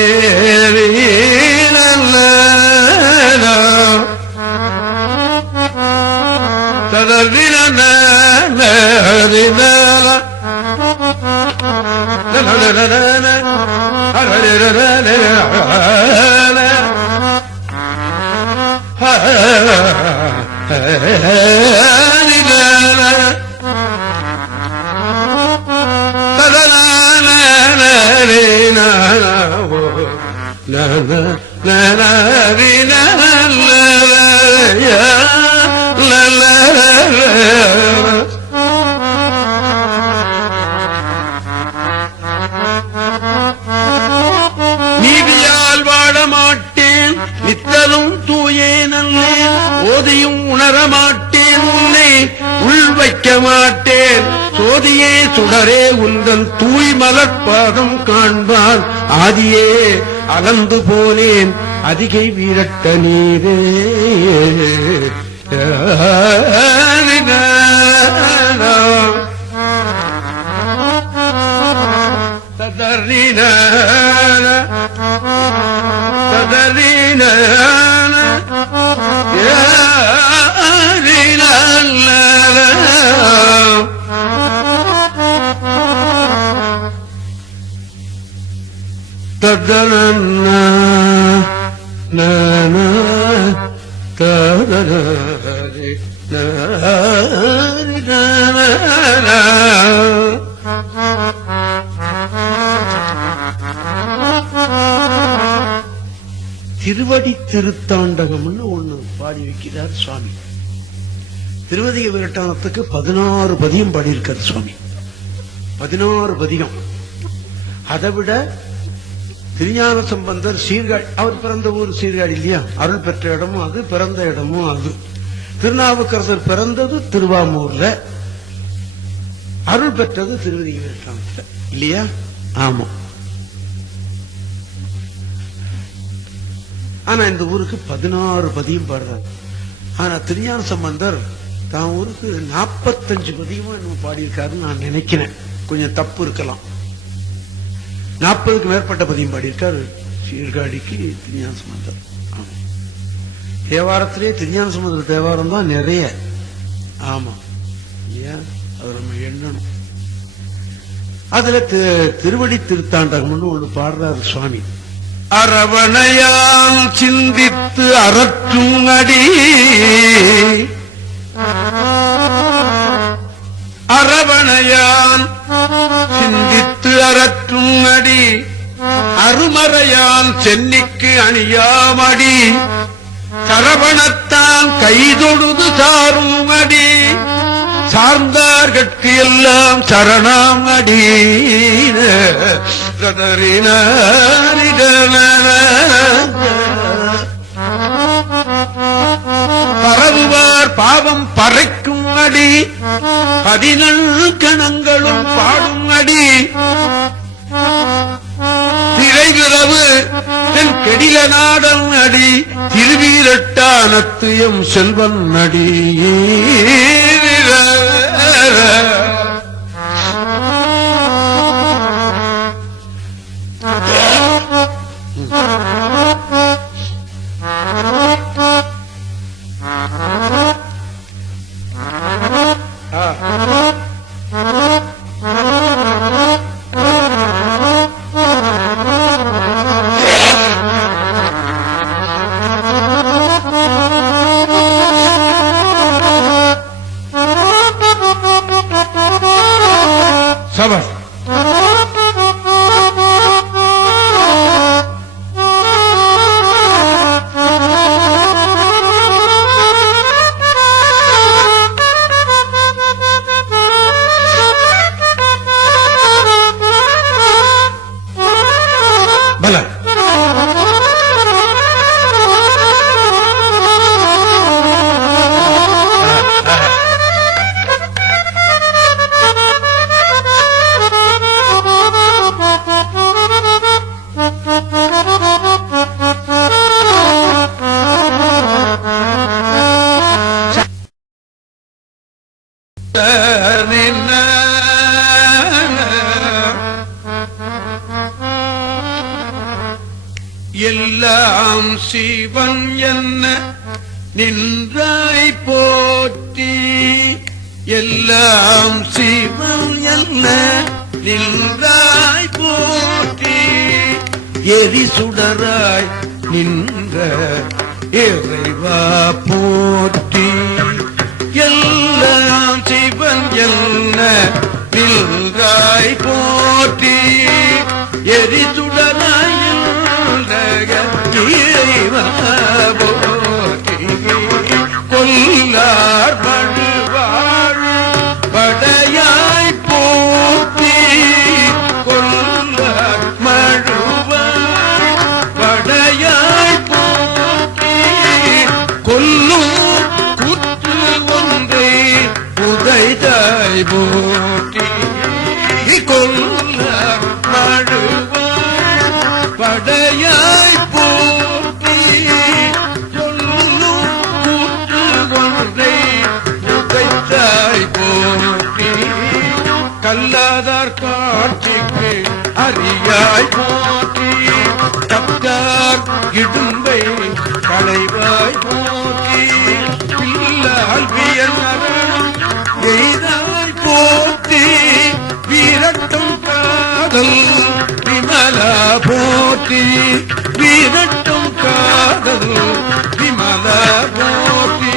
நீதியால் வாழ மாட்டேன் நித்தலும் தூயே நல்லே ஓதியும் உணரமாட்டேன் உன்னை உள் வைக்க மாட்டேன் சோதியே சுடரே உந்தன் தூய் மலர்பாதம் காண்பான் ஆதியே அலந்து போனேன் அதிகை வீரட்ட நீரே ததறின ததறின ததன திருவடி திருத்தாண்டகம்னு ஒண்ணு பாடி வைக்கிறார் சுவாமி. திருவதிக விரட்டானத்துக்கு 16 பதியம் பாடியிருக்கார் சுவாமி. 16 பதியம். அதை விட திருஞான சம்பந்தர் சீர்காழி, அவர் பிறந்த ஊர் சீர்காழி இல்லையா, அருள் பெற்ற இடமும் அது, பிறந்த இடமும் அது. திருநாவுக்கரசர் பிறந்தது திருவாமூர்ல, அருள் பெற்றது திருவதிக விரட்டானத்துல இல்லையா? ஆமா. ஆனா இந்த ஊருக்கு 16 பதியம் பாடுறாரு. ஆனா திருஞான சம்பந்தர் தான் ஊருக்கு 45 பதியமும் என்ன பாடியிருக்காருன்னு நான் நினைக்கிறேன். கொஞ்சம் தப்பு இருக்கலாம். 40க்கு மேற்பட்ட பதியம் பாடியிருக்காரு சீர்காழிக்கு திருஞான சம்பந்தர். தேவாரத்திலே திருஞான சம்பந்தர் தேவாரம் தான் நிறைய. ஆமா இல்லையா? அது நம்ம எண்ணணும். அதுல திருவடி திருத்தாண்டகம்னு ஒண்ணு பாடுறாரு சுவாமி. அரவணையால் சிந்தித்து அறற்றும் அடி, அரவணையால் சிந்தித்து அறற்றும் அடி, அருமறையால் சென்னிக்கு அணியாமடி, சரவணத்தான் கைதொழுது சாரும் அடி, சார்ந்தார்கட்கு எல்லாம் சரணாம் அடி. பரவுவார் பாவம் பறைக்கும் அடி, 14 கணங்களும் பாடும் அடி, திரைவிரவு என் கெடில நாடம் அடி, திருவீரட்டானத்து எம் செல்வன் அடி. சபா பல எல்லாம் சிவன் என்ன நின்றாய் போற்றி எல்லாம் சிவன் என்ன நின்றாய் போற்றி எரி சுடராய் நின்ற இறைவா போற்றி எல்லாம் சிவன் என்ன நின்றாய் போற்றி எரி சுடராய் இறைவா போற்றி கொல்லார் படுவாழ் படையாய் போற்றி கொல்லார் மழுவாய் படையாய் போற்றி கொல்லும் குற்று ஒன்றை புதைதாய் போற்றி கொல்லார் மழுவாய் படையாய் போற்றி சொல்லும் கூற்று ஒன்றை புதைத்தாய் போற்றி கல்லாதார் காட்சிக்கு அறியாய் போற்றி தப்தார் இடும்பை களைவாய் போற்றி பில்லால் வியன்மரம் எய்தாய் போற்றி வீரட்டும் காதல் விமலா போற்றி வீரட்டும் காதல் விமலா போற்றி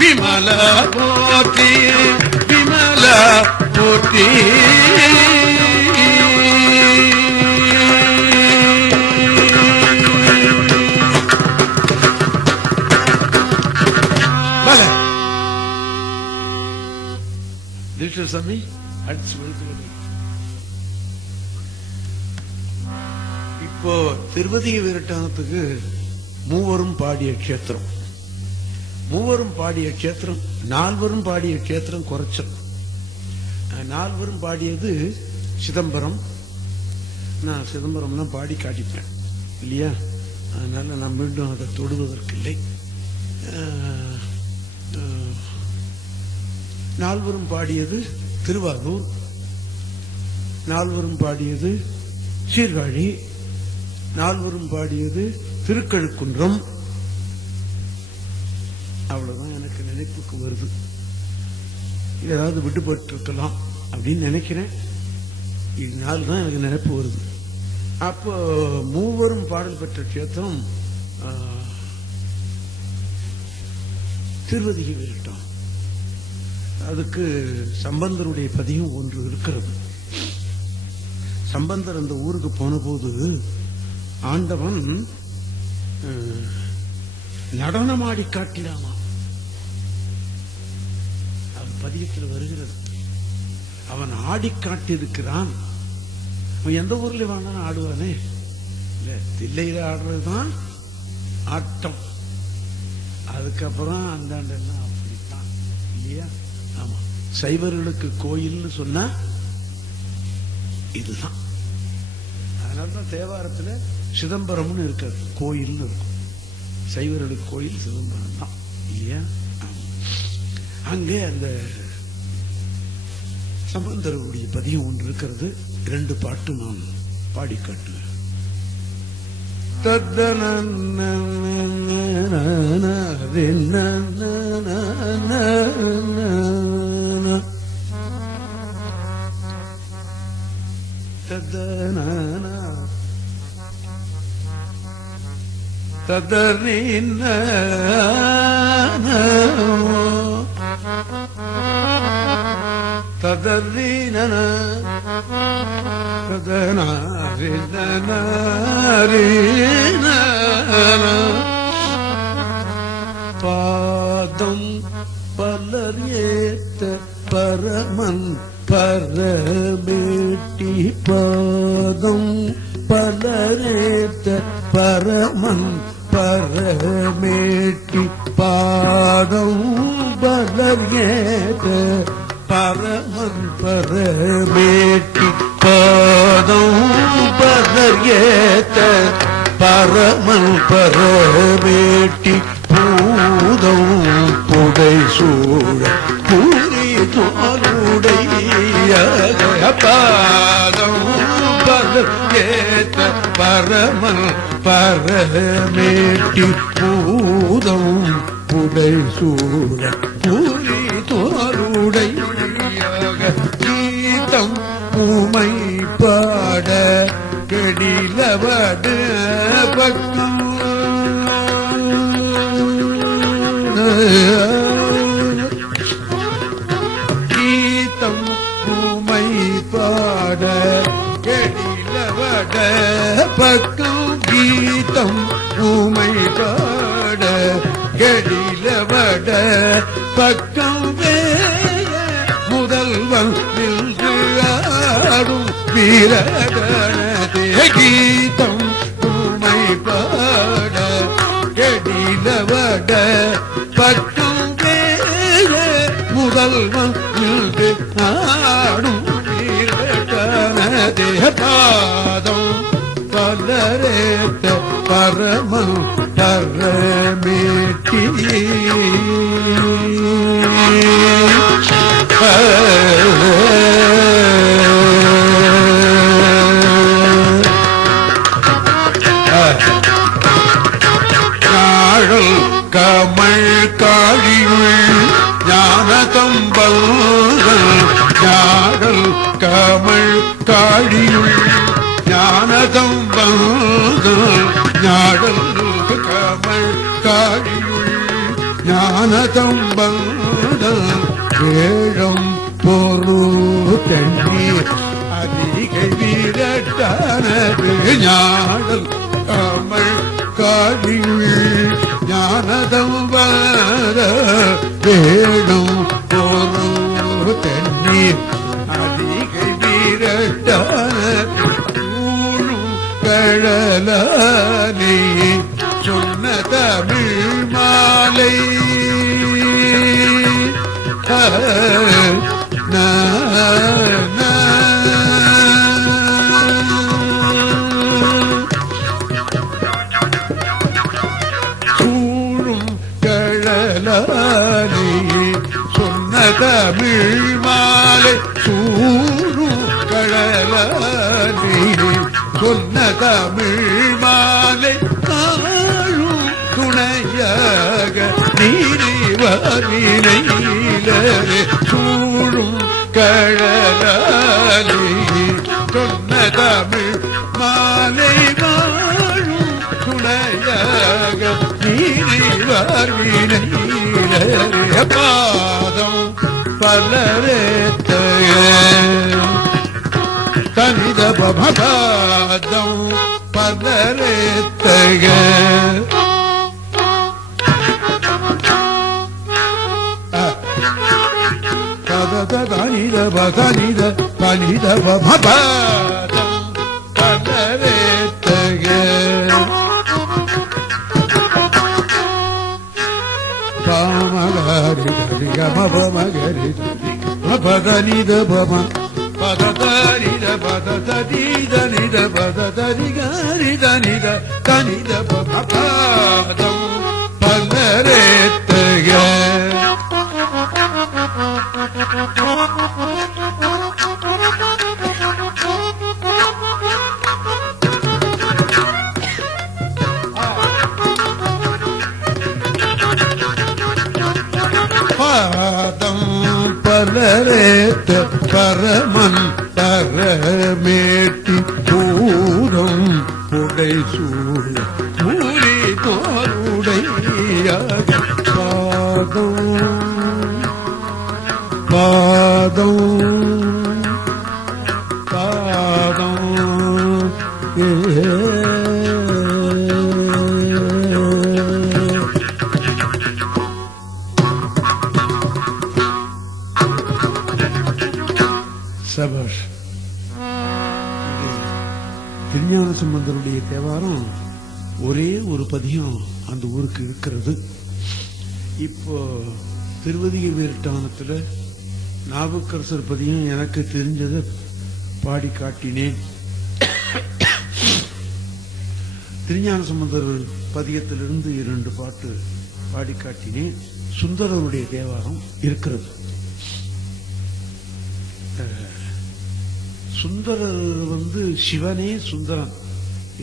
விமலா போற்றி விமலா போற்றி சாமி அடிச்சு வெளுத்து. இப்போ திருவதிக வீரட்டானத்துக்கு மூவரும் பாடிய கஷேத்திரம், மூவரும் பாடிய கஷேத்திரம், நால்வரும் பாடிய கஷேத்திரம் குறைச்சல். நால்வரும் பாடியது சிதம்பரம். நான் சிதம்பரம்லாம் பாடி காட்டிப்பேன் இல்லையா, அதனால நான் மீண்டும் அதை தொடுவதற்கில்லை. நால்வரும் பாடியது திருவாரூர், நால்வரும் பாடியது சீர்காழி, நால்வரும் பாடியது திருக்கழுக்குன்றம். அவ்வளவுதான் எனக்கு நினைப்புக்கு வருது. ஏதாவது விட்டுப்பட்டு இருக்கலாம் அப்படின்னு நினைக்கிறேன். இது நாள் தான் எனக்கு நினைப்பு வருது. அப்போ மூவரும் பாடல் பெற்ற கஷேத்திரம் திருவதிகை வீரட்டம். அதுக்கு சம்பந்தருடைய பதியும் ஒன்று இருக்கிறது. சம்பந்தர் அந்த ஊருக்கு போன போது ஆண்டவன் நடனமாடி காட்டினாமா. அவன் பதியத்தில் வருகிறது. அவன் ஆடி காட்டியிருக்கிறான். அவன் எந்த ஊர்ல வேணாலும் ஆடுவானே, இல்ல தில்லையில ஆடுறதுதான் ஆட்டம். அதுக்கப்புறம் அந்தாண்டெல்லாம் அப்படித்தான் இல்லையா. ஆமா, சைவர்களுக்கு கோயில்னு சொன்னா இதுதான். அதனாலதான் தேவாரத்துல சிதம்பரம்னு இருக்காது, கோயில்னு இருக்கும். சைவர்களுக்கு கோயில் சிதம்பரம் தான் இல்லையா. அங்கே அந்த சம்பந்தருடைய பதியம் ஒன்று இருக்கிறது. 2 பாட்டு நான் பாடி காட்டுவேன். ததரீன ததரீன பாதம் பலர் ஏத்த பரமன் பரமேட்டி, பாதம் பலரேத்த பரமன் பரமேட்டி, பாதம் பலர் ஏத்த பரமன் பரமேட்டி, பாதம் பலர் ஏத்த பரமன் பரமேட்டி, பூதம் புடை சூழ புரித தோளுடைய பாதம் பலர்கேத்த பரமன் பரமேட்டி பூதம் புடை சூழ பூரி தோளுடைய கீதம் உமை பாட கெடிலவட பக்கம் கீதம் உமை பாட கெடிலவட பக்கம் கீதம் உமை பாட கெடிலவட பக்கம் முதல்வன் நின்று ஆடும் வீரகணதே கீதம் உமை பாட கெடிலவட பக்கம் முதல்வன் நின்று ஆடும் வீரகணதே பாதம் பலரேத்த பரமம் பரமேட்டி நாழல் கமல் காழியுள் ஞானதம்பல் நாடல் கமல் காழியுள் ஞானதம்பல் நாடல் கமல் காழியுள் ஞானதம்பல் வேழம் பொரு தண்ணீர் அதிக வீரட்டானது ஞானல் கமல் காழியுள் ஞானதம்பல் வேணும் பொரு தண்ணீர் அதிக வீரட்டானது ஊழும் கழலானே சொன்ன தமிழ் மாலை சூழும் கழலானே சொன்ன தமிழ் மாலை சூழும் கழலானே சொன்ன தமிழ் மாலை காழும் துணையாக நீரிவரிலே சூழும் கழலாலே சொன்ன தமிழ் மாலை வாழும் துணையாக நீரிவரிலே பாதம் பலரேத்த தனித பாதம் பலரேத்தக தனித பதனித பனித பாதம் பலரேத்தக பாமகரி கமபமகரி பதனித பம பதனித பதனித நித பதனித நித தனித பாதம் பலரேத்தக பாதம் பலரேத்த பரமன் பரமேட்டி பூதம் புடை சூழ மூலி தோருடைய பாதம் பாதம் பாதம் சபாஷ். திருஞான சம்பந்தருடைய தேவாரம் ஒரே ஒரு பதியம் அந்த ஊருக்கு இருக்கிறது. இப்போ திருவதிக வீரட்டானத்துல நாவுக்கரசர் பதியம் எனக்கு தெரிஞ்சதை பாடி காட்டினேன். திருஞான சம்பந்தர் பதியத்திலிருந்து 2 பாட்டு பாடி காட்டினேன். சுந்தரருடைய தேவாரம் இருக்கிறது. சுந்தரர் சிவனே சுந்தரன்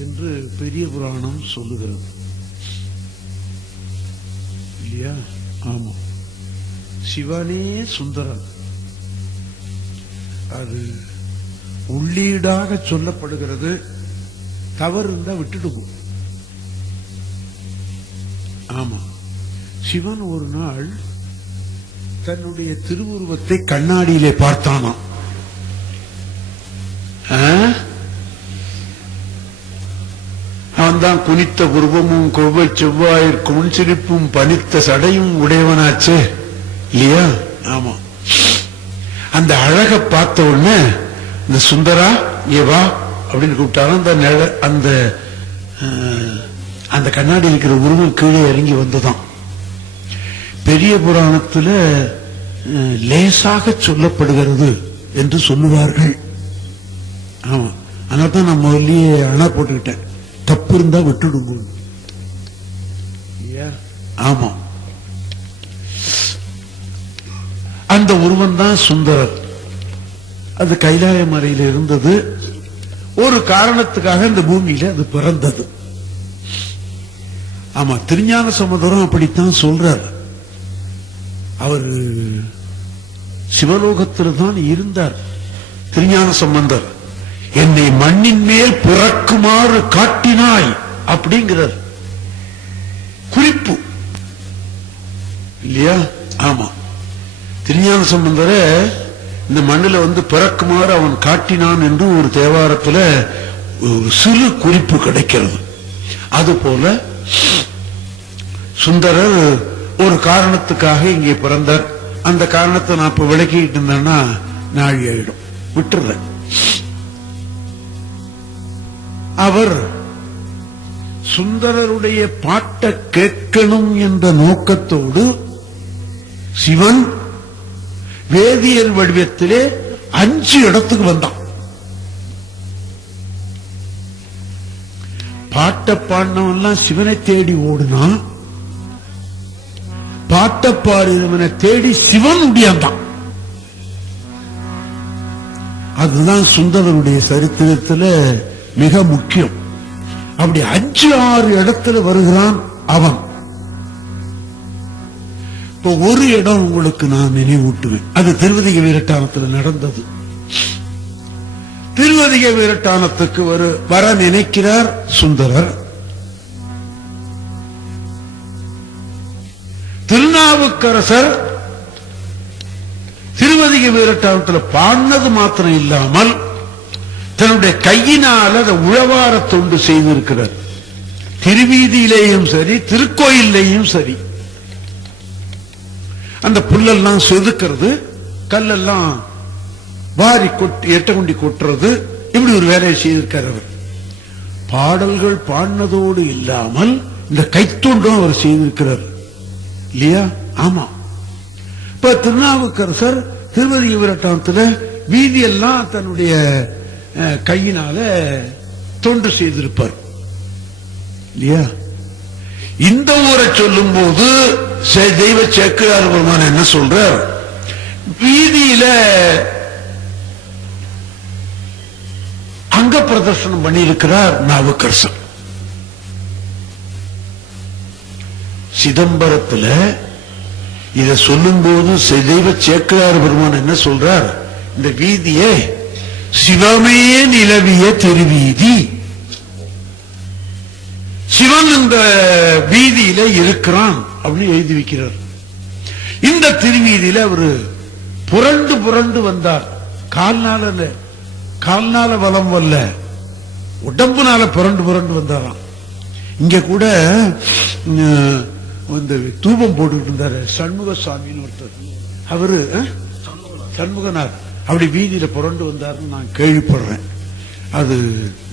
என்று பெரிய புராணம் சொல்லுகிறது இல்லையா? ஆமா, சிவனே சுந்தரன். அது உள்ளீடாக சொல்லப்படுகிறது. தவறு இருந்தா விட்டுடுவோம். ஆமா, சிவன் ஒரு நாள் தன்னுடைய திருவுருவத்தை கண்ணாடியிலே பார்த்தானாம். அவன் தான் குனித்த உருவமும் கொவ்வை செவ்வாயிற்கு முன்சிரிப்பும் பனித்த சடையும் உடையவனாச்சே இல்லையா? ஆமா, அந்த அழக பார்த்த உடனே இந்த சுந்தரா ஏவா அப்படின்னு கூப்பிட்டாலும் அந்த கண்ணாடி இருக்கிற உருவம் கீழே இறங்கி வந்ததான். பெரிய புராணத்துல லேசாக சொல்லப்படுகிறது என்று சொல்லுவார்கள். ஆமா, அதனால்தான் நான் முதல்லயே அணை போட்டுக்கிட்டேன். தப்பு இருந்தா விட்டுடுங்க. ஆமா, அந்த உருவம் தான் சுந்தரர். அது கைலாய மலையில இருந்தது. ஒரு காரணத்துக்காக இந்த பூமியில அது பிறந்தது. ஆமா, திருஞான சம்பந்தரும் அப்படித்தான் சொல்றார். அவர் சிவலோகத்தில் தான் இருந்தார். திருஞான சம்பந்தர் என்னை மண்ணின் மேல் பிறக்குமாறு காட்டினாய் அப்படிங்கிறார். குறிப்பு இல்லையா? ஆமா, திருஞான சம்பந்தர இந்த மண்ணில பிறக்குமாறு அவன் காட்டினான் என்று ஒரு தேவாரத்துல ஒரு சிறு குறிப்பு கிடைக்கிறது. அதுபோல சுந்தரர் ஒரு காரணத்துக்காக இங்கே பிறந்தார். அந்த காரணத்தை நான் இப்ப விளக்கிட்டு இருந்தேன்னா நாழி ஆயிடும், விட்டுறேன். அவர் சுந்தரருடைய பாட்டை கேட்கணும் என்ற நோக்கத்தோடு சிவன் வேதியியல் வடிவத்திலே 5 இடத்துக்கு வந்தான். பாட்டை பாடினவெல்லாம் சிவனை தேடி ஓடுனான். பாட்டப்பாடினவனை தேடி சிவன் உடையாந்தான். அதுதான் சுந்தரருடைய சரித்திரத்தில் மிக முக்கியம். அப்படி 5-6 இடத்துல வருகிறான் அவன். இப்போ ஒரு இடம் உங்களுக்கு நான் நினைவூட்டுவேன். அது திருவதிக வீரட்டானத்தில் நடந்தது. திருவதிக வீரட்டானத்துக்கு வர நினைக்கிறார் சுந்தரர். திருநாவுக்கரசர் திருவதிக வீரட்டானத்தில் பாடினது மாத்திரம் இல்லாமல் தன்னுடைய கையினால் அதை உழவார தொண்டு செய்திருக்கிறார். திருவீதியிலேயும் சரி, திருக்கோயிலேயும் சரி. அந்த புல்லெல்லாம் செதுக்கிறது, கல்லெல்லாம் வாரி கொட்டி எட்டகுண்டி கொட்டுறது, இப்படி ஒரு வேலையை செய்திருக்கார் அவர். பாடல்கள் பாடினதோடு இல்லாமல் இந்த கைத்தொண்டும் அவர் செய்திருக்கிறார் இல்லையா? ஆமா. இப்ப திருநாவுக்கரசர் திருவதிக வீரட்டானத்தில் வீதியெல்லாம் தன்னுடைய கையினால தொண்டு செய்திருப்பார் இல்லையா? இந்த ஊரை சொல்லும் போது தெய்வ சேக்கிழார் பெருமான் என்ன சொல்றார்? வீதியில அங்க பிரதர்சனம் பண்ணியிருக்கிறார் நாவுக்கரசர். சிதம்பரத்தில் இத சொல்லும் போது தெய்வ சேக்கிழார் பெருமான் என்ன சொல்றார்? இந்த வீதியே சிவமே நிலவிய திருவீதி, சிவன் இந்த வீதியில இருக்கிறான் அப்படின்னு எழுதி வைக்கிறார். இந்த திருவீதியில அவரு புரண்டு புரண்டு வந்தார். கால்னால வலம் வரல, உடம்புனால புரண்டு புரண்டு வந்தாராம். இங்க கூட இந்த தூபம் போட்டுட்டு இருந்தாரு சண்முக சுவாமின்னு ஒருத்தர். அவரு சண்முகனார் அப்படி வீதியில புரண்டு வந்தாருன்னு நான் கேள்விப்படுறேன். அது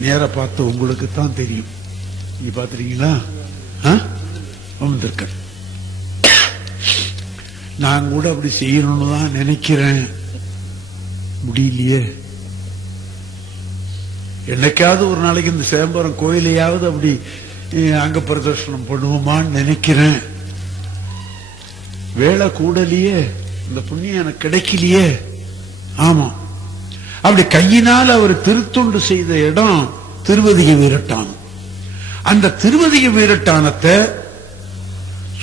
நேர பார்த்து உங்களுக்கு தான் தெரியும். நீங்க பாத்துறீங்களா? வந்திருக்க. நான் கூட அப்படி செய்யணும்னு தான் நினைக்கிறேன், முடியலையே. என்னைக்காவது ஒரு நாளைக்கு இந்த சிதம்பரம் கோயிலையாவது அப்படி அங்க பிரதர்சனம் பண்ணுவோமான்னு நினைக்கிறேன். வேலை கூடலையே, இந்த புண்ணியம் எனக்கு கிடைக்கலையே. ஆமா, அப்படி கையினால் அவர் திருத்தொண்டு செய்த இடம் திருவதிக வீரட்டானம். அந்த திருவதிக வீரட்டானத்தை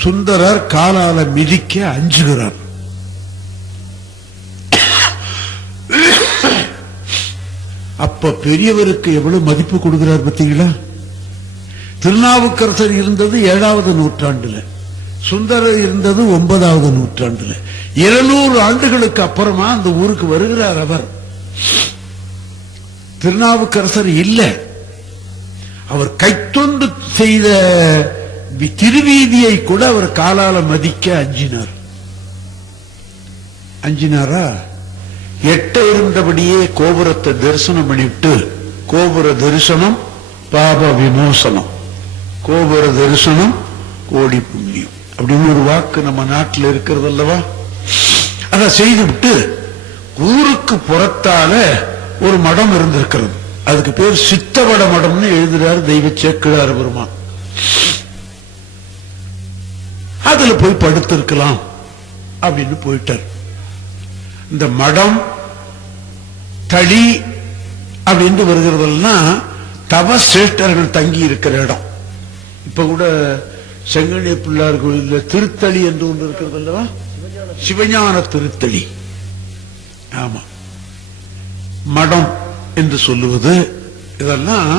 சுந்தரர் காலால மிதிக்க அஞ்சுகிறார். அப்ப பெரியவருக்கு எவ்வளவு மதிப்பு கொடுக்கிறார் பார்த்தீங்களா? திருநாவுக்கரசர் இருந்தது 7வது நூற்றாண்டுல, சுந்தரர் இருந்தது 9வது நூற்றாண்டுல. 200 ஆண்டுகளுக்கு அப்புறமா அந்த ஊருக்கு வருகிறார் அவர். திருநாவுக்கரசர் இல்ல, அவர் கைத்தொண்டு செய்த திருவீதியை கூட அவர் காலால மதிக்க அஞ்சினாரா? எட்ட இருந்தபடியே கோபுரத்தை தரிசனம் பண்ணிவிட்டு, கோபுர தரிசனம் பாப விமோசனம், கோபுர தரிசனம் கோடி புண்ணியம் அப்படின்னு ஒரு வாக்கு நம்ம நாட்டில் இருக்கிறது அல்லவா? அதை செய்துவிட்டு ஊருக்கு புறத்தால ஒரு மடம் இருந்திருக்கிறது. அதுக்கு பேர் சித்தவட மடம்னு எழுதுறாரு தெய்வ சேக்கிழார் பெருமான். அதுல போய் படுத்திருக்கலாம் அப்படின்னு போயிட்டார். இந்த மடம் தளி அப்படின்னு வருகிறதெல்லாம் தவ சிரேஷ்டர்கள் தங்கி இருக்கிற இடம். இப்ப கூட செங்கனி பிள்ளார் கோயில்ல திருத்தளி என்று ஒன்று இருக்கிறது அல்லவா? சிவஞான திருத்தளி. ஆமா, மடம் என்று சொல்லுவது இதெல்லாம்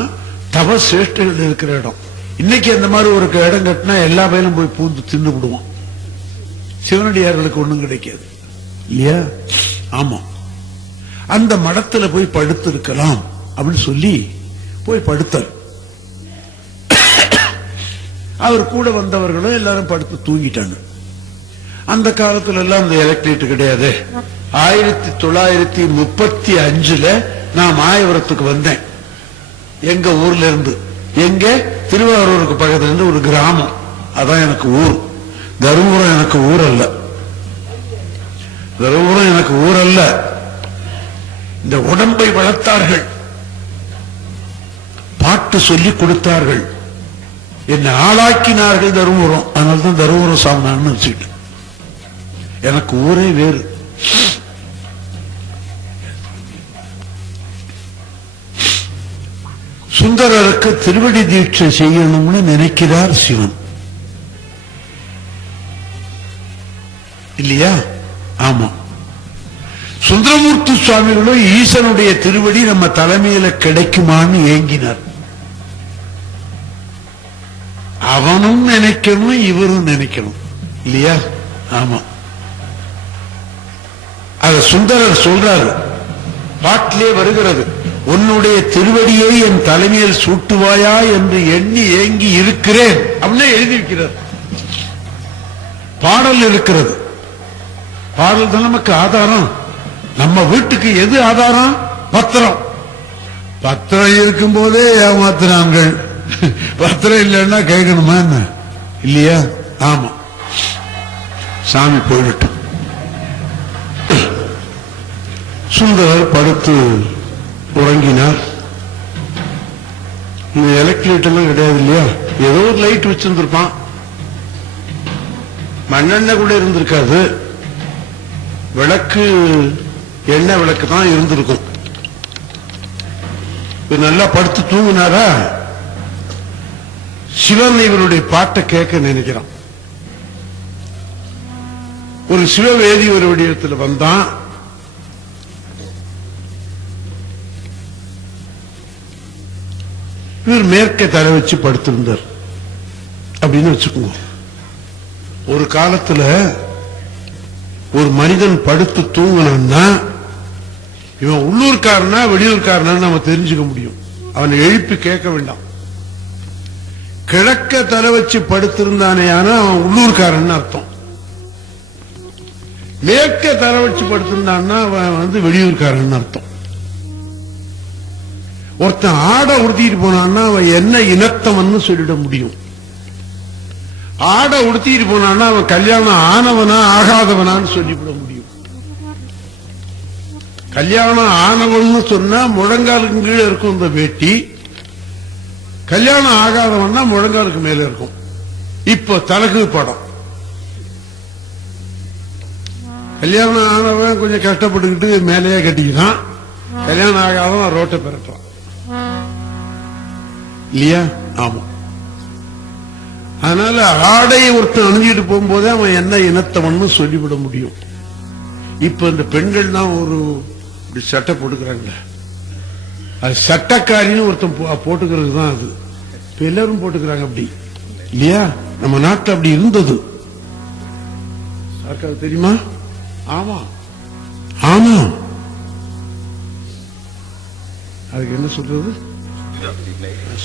தவ சிரேஷ்டர்கள் இருக்கிற இடம். இன்னைக்கு அந்த மாதிரி ஒரு இடம் கட்டினா எல்லா பயிலும் போய் பூந்து தின்னு விடுவோம். சிவனடியார்களுக்கு ஒண்ணும் கிடைக்காது இல்லையா? ஆமா, அந்த மடத்துல போய் படுத்து இருக்கலாம் அப்படின்னு சொல்லி போய் படுத்தார். அவர் கூட வந்தவர்களும் எல்லாரும் படுத்து தூங்கிட்டாங்க. அந்த காலத்துல எல்லாம் அந்த எலக்ட்ரிக் கிடையாது. 1935 நான் மாயவரத்துக்கு வந்தேன். எங்க ஊர்ல இருந்து, எங்க திருவாரூருக்கு பக்கத்துல இருந்து ஒரு கிராமம், அதான் எனக்கு ஊர். தருமபுரம் எனக்கு ஊர் அல்ல, தருமபுரம் எனக்கு ஊர் அல்ல. இந்த உடம்பை வளர்த்தார்கள், பாட்டு சொல்லி கொடுத்தார்கள், என்னை ஆளாக்கினார்கள் தருமபுரம். அதனால்தான் தருமபுரம் சாமினான்னு வச்சுக்கிட்டு. எனக்கு ஊரே வேறு. சுந்தரருக்கு திருவடி தீட்சை செய்யணும்னு நினைக்கிறார் சிவன் இல்லையா? ஆமா. சுந்தரமூர்த்தி சுவாமிகளும் ஈசனுடைய திருவடி நம்ம தலைமையில கிடைக்குமான்னு ஏங்கினார். அவனும் நினைக்கணும், இவரும் நினைக்கணும் இல்லையா? ஆமா. அத சுந்தரர் சொல்றாரு, பாட்டிலே வருகிறது. உன்னுடைய திருவடியை என் தலைமையில் சூட்டுவாயா என்று எண்ணி ஏங்கி இருக்கிறேன் அப்படின்னு எழுதியிருக்கிறார். பாடல் இருக்கிறது. பாடல் தான் நமக்கு ஆதாரம். நம்ம வீட்டுக்கு எது ஆதாரம்? பத்திரம். பத்திரம் இருக்கும் போதே ஏமாத்துறாங்கள். பத்திரம் இல்லைன்னா கேட்கணுமா என்ன? இல்லையா? ஆமா. சாமி போயிட்டு சுந்தரர் படுத்து உறங்கினார். எலக்ட்ரிக் எல்லாம் கிடையாது இல்லையா? ஏதோ ஒரு லைட் வச்சிருந்திருப்பான். மண்ணெண்ணெய் கூட இருந்திருக்காது. விளக்கு எண்ணெய் விளக்கு தான் இருந்திருக்கும். நல்லா படுத்து தூங்கினாரா? சிவன் இவருடைய பாட்டை கேட்க நினைக்கிறான். ஒரு சிவவேதி ஒரு வடிவத்தில் வந்தான். இவர் மேற்கே தலை வச்சு படுத்திருந்தார் அப்படின்னு வச்சுக்கோங்க. ஒரு காலத்துல ஒரு மனிதன் படுத்து தூங்கினான்னா இவன் உள்ளூர்காரனா வெளியூர்காரனா நம்ம தெரிஞ்சுக்க முடியும். அவனை எழுப்பி கேட்க வேண்டாம். கிழக்க தலை வச்சு படுத்திருந்தானே ஆனா அவன் உள்ளூர்காரன் அர்த்தம். மேற்க தலை வச்சு படுத்திருந்தான்னா அவன் வெளியூர்காரன் அர்த்தம். ஒருத்தன் ஆடை உடுத்திட்டு போனான்னா அவன் என்ன இனத்தவன் சொல்லிட முடியும். ஆடை உடுத்திட்டு போனான்னா அவன் கல்யாணம் ஆனவனா ஆகாதவனான்னு சொல்லிவிட முடியும். கல்யாணம் ஆனவன் சொன்னா முழங்காலுக்கு கீழே இருக்கும் இந்த வேட்டி. கல்யாணம் ஆகாதவன்னா முழங்காலுக்கு மேல இருக்கும். இப்போ தலகு படம். கல்யாணம் ஆனவன் கொஞ்சம் கஷ்டப்பட்டுக்கிட்டு மேலேயே கட்டிக்கிறான். கல்யாணம் ஆகாதவன் ரோட்டை பெறட்டான் இல்லையா? ஆமா. அதனால ஆடையை ஒருத்தன் அணிஞ்சிட்டு போகும்போதே அவன் என்ன இனத்தவன் சொல்லிவிட முடியும். இப்ப இந்த பெண்கள் தான் ஒரு சட்டை போட்டுக்கிறாங்க, அது சட்டக்காரின்னு ஒருத்தன் போட்டுக்கிறது தான் அது. இப்ப எல்லாரும் போட்டுக்கிறாங்க அப்படி இல்லையா? நம்ம நாட்டில் அப்படி இருந்தது. யாருக்காவது தெரியுமா? ஆமா ஆமா. அதுக்கு என்ன சொல்றது?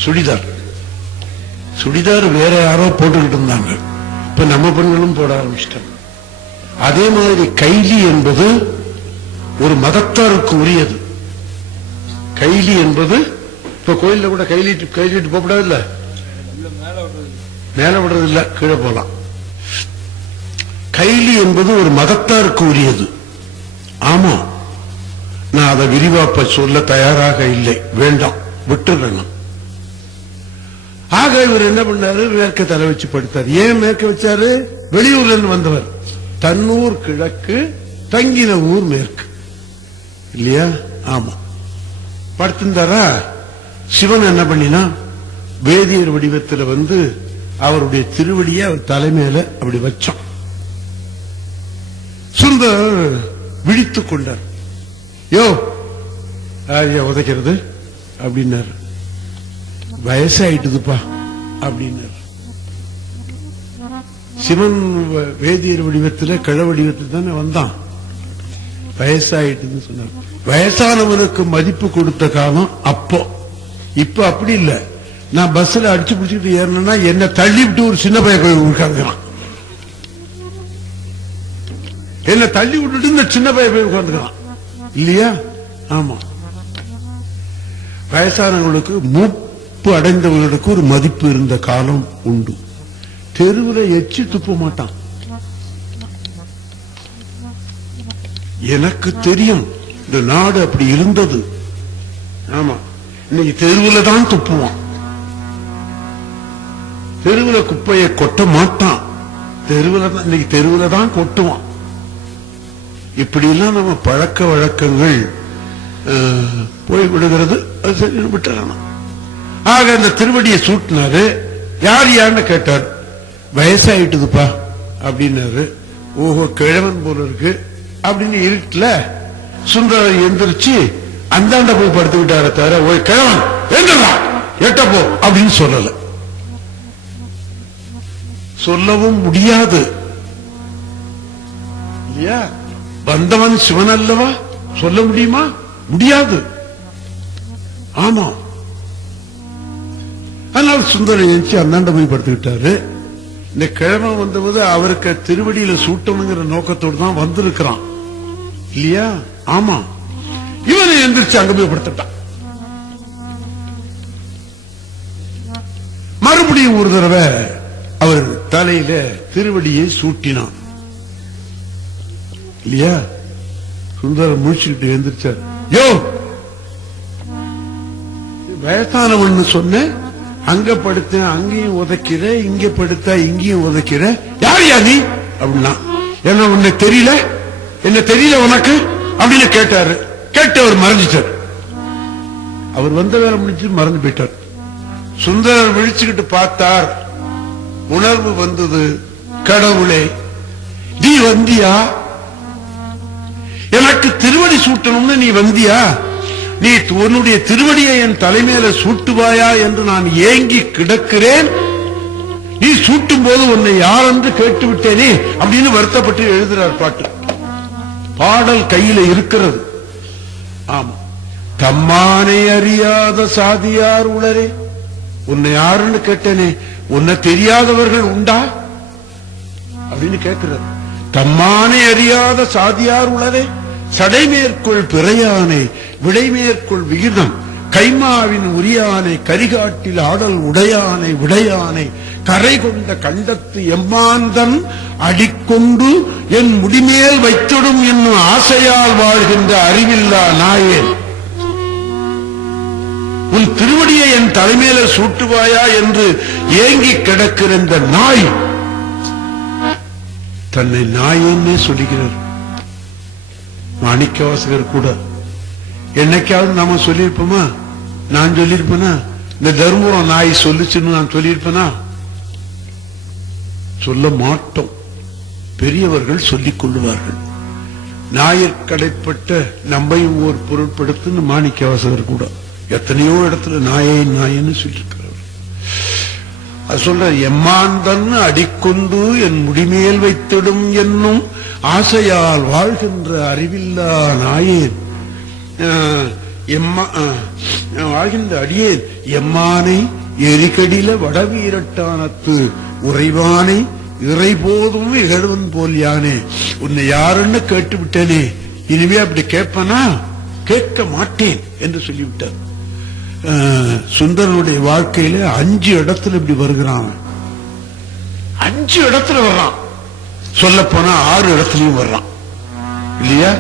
சுடிதார். சுடிதார் வேற யாரோ போட்டுக்கிட்டு இருந்தாங்க, இப்ப நம்ம பெண்களும் போட ஆரம்பிச்சிட்டாங்க. அதே மாதிரி கைலி என்பது ஒரு மதத்தாருக்கு உரியது. கைலி என்பது இப்ப கோயில்ல கூட கைலிட்டு போகக்கூடாது இல்ல, மேல விடுறது இல்ல, கீழே போலாம். கைலி என்பது ஒரு மதத்தாருக்கு உரியது. ஆமா, நான் அதை விரிவாப்ப சொல்ல தயாராக இல்லை, வேண்டாம், விட்டுறேன். ஆக இவர் என்ன பண்ணாரு? மேற்க தலை வச்சு படுத்தார். ஏன் மேற்க வச்சாரு? வெளியூர்ல இருந்து வந்தவர். தன்னூர் கிழக்கு, தங்கின ஊர் மேற்கு இல்லையா? ஆமா. படுத்திருந்தாரா? சிவன் என்ன பண்ணினா, வேதியர் வடிவத்தில் வந்து அவருடைய திருவடியை அவர் தலைமையில அப்படி வச்சான். சுந்தர் விழித்துக் கொண்டார். யோ உதைக்கிறது அப்படின்னாரு. வயசாயிட்டுதுப்பா அப்படின்னாரு. சிவன் வேதியர் வடிவத்தில் கிழ வடிவத்தில் தானே வந்தான். வயசாயிட்டுன்னு சொன்னார். வயசானவனுக்கு மதிப்பு கொடுத்த காலம் அப்போ. இப்ப அப்படி இல்ல. நான் பஸ்ல அடிச்சு பிடிச்சிட்டு ஏறணும்னா என்ன தள்ளி விட்டு ஒரு சின்ன பையன் உட்கார்ந்துக்கிறான். என்ன தள்ளி விட்டுட்டு இந்த சின்ன பையன் போய் உட்கார்ந்துக்கிறான் இல்லையா? ஆமா. வயசானவர்களுக்கு மூப்பு அடைந்தவர்களுக்கு ஒரு மதிப்பு இருந்த காலம் உண்டு. தெருவில் எச்சி துப்ப மாட்டான். எனக்கு தெரியும், இந்த நாடு அப்படி இருந்தது. ஆமா, இன்னைக்கு தெருவில் தான் துப்புவான். தெருவில் குப்பையை கொட்ட மாட்டான். இன்னைக்கு தெருவில் தான் கொட்டுவான். இப்படி எல்லாம் நம்ம பழக்க வழக்கங்கள் போய் விடுகிறது. அது சரி, விட்டுறான். ஆக அந்த திருவடியை சூட்டினாரு. யார் யாருன்னு கேட்டார். வயசாயிட்டுதுப்பா அப்படின்னாரு. ஓஹோ, கிழவன் போல இருக்கு அப்படின்னு இருட்டுல சுந்தரர் எந்திரிச்சு அந்தாண்ட போய் படுத்துக்கிட்டார தவிர, ஓ கிழவன் எந்திரா எட்டப்போ அப்படின்னு சொல்லல. சொல்லவும் முடியாது இல்லையா? வந்தவன் சிவன் அல்லவா, சொல்ல முடியுமா? முடியாது. ஆமா. அதனால சுந்தரர் எழுச்சி அந்தாண்ட போய் படுத்துக்கிட்டாரு. இந்த கிழமை வந்தபோது அவருக்கு திருவடியில சூட்டணுங்கிற நோக்கத்தோடு தான் வந்திருக்கிறான் இல்லையா? ஆமா. இவனை எந்திரிச்சு அங்க போய் படுத்துட்டான். மறுபடியும் ஒரு தடவை அவர் தலையில திருவடியை சூட்டினான் இல்லையா? சுந்தரம் முழிச்சுக்கிட்டு எந்திரிச்சார். யோ, வயசானவன் சொன்ன, அங்க படுத்தேன் அங்கேயும் உதைக்கிற, இங்க படுத்தா இங்கேயும் உதைக்கிற, யார் யா நீ அப்படின்னா, என்ன உன்னை தெரியல, என்ன தெரியல உனக்கு அப்படின்னு கேட்டாரு. கேட்டு அவர் மறைஞ்சிட்டார். அவர் வந்த வேலை முடிச்சு மறந்து போயிட்டார். சுந்தரர் விழிச்சுக்கிட்டு பார்த்தார். உணர்வு வந்தது. கடவுளே, நீ வந்தியா? எனக்கு திருவடி சூட்டணும்னு நீ வந்தியா? நீ உன்னுடைய திருவடியை என் தலைமையில சூட்டுவாயா என்று நான் ஏங்கி கிடக்கிறேன். நீ சூட்டும் போது உன்னை யார் என்று கேட்டு விட்டேனே அப்படின்னு வருத்தப்பட்டு எழுதுறார் பாட்டு. பாடல் கையில இருக்கிறது. ஆமா. தம்மானை அறியாத சாதியார் உளரே, உன்னை யாருன்னு கேட்டேனே, உன்னை தெரியாதவர்கள் உண்டா அப்படின்னு கேட்கிறார். தம்மானை அறியாத சாதியார் உளரே, சடைமேற்கொள் பிறையானே, விடைமேற்கொள் விகிதம், கைமாவின் உரியானை, கரிகாட்டில் ஆடல் உடையானை, விடையானை, கரை கொண்ட கண்டத்து எம்மாந்தன் அடிக்கொண்டு என் முடிமேல் வைத்திடும் என்னும் ஆசையால் வாழ்கின்ற அறிவில்லா நாயேன், உன் திருவடியை என் தலைமையில சூட்டுவாயா என்று ஏங்கி கிடக்கிற இந்த நாய் தன்னை நாயேன்னே சொல்லுகிறார். மாணிக்கவாசகர் கூட என்னைக்காவது நாம சொல்லியிருப்போமா? நான் சொல்லியிருப்பேனா? இந்த தர்மபுரம் நாய் சொல்லுச்சுன்னு நான் சொல்லியிருப்பேனா? சொல்ல மாட்டோம். பெரியவர்கள் சொல்லிக் கொள்ளுவார்கள். நாயிற்கடைப்பட்ட நம்மையும் ஒரு பொருட்படுத்துன்னு மாணிக்கவாசகர் கூட எத்தனையோ இடத்துல நாயை நாயின்னு சொல்லியிருக்கிறார். அது சொல்ற, எம்மான் அடிக்கொண்டு என் முடிமேல் வைத்திடும் என்னும் ஆசையால் வாழ்கின்ற அறிவில்லா நாயேன் வாழ்கின்ற அடியேன் எம்மானை எரிகடில வடவீரட்டானத்து உறைவானை இறை போதும் இகழ்வன் போல் யானே. உன்னை யாருன்னு கேட்டு விட்டேனே, இனிமே அப்படி கேட்பனா? கேட்க மாட்டேன் என்று சொல்லிவிட்டார். சுந்தரனுடைய வாழ்க்கையில 5 இடத்துல இப்படி வருகிறான். 5 இடத்துல வர்றான். சொல்ல போனா 6 இடத்துலயும் வர்றான் இல்லையா?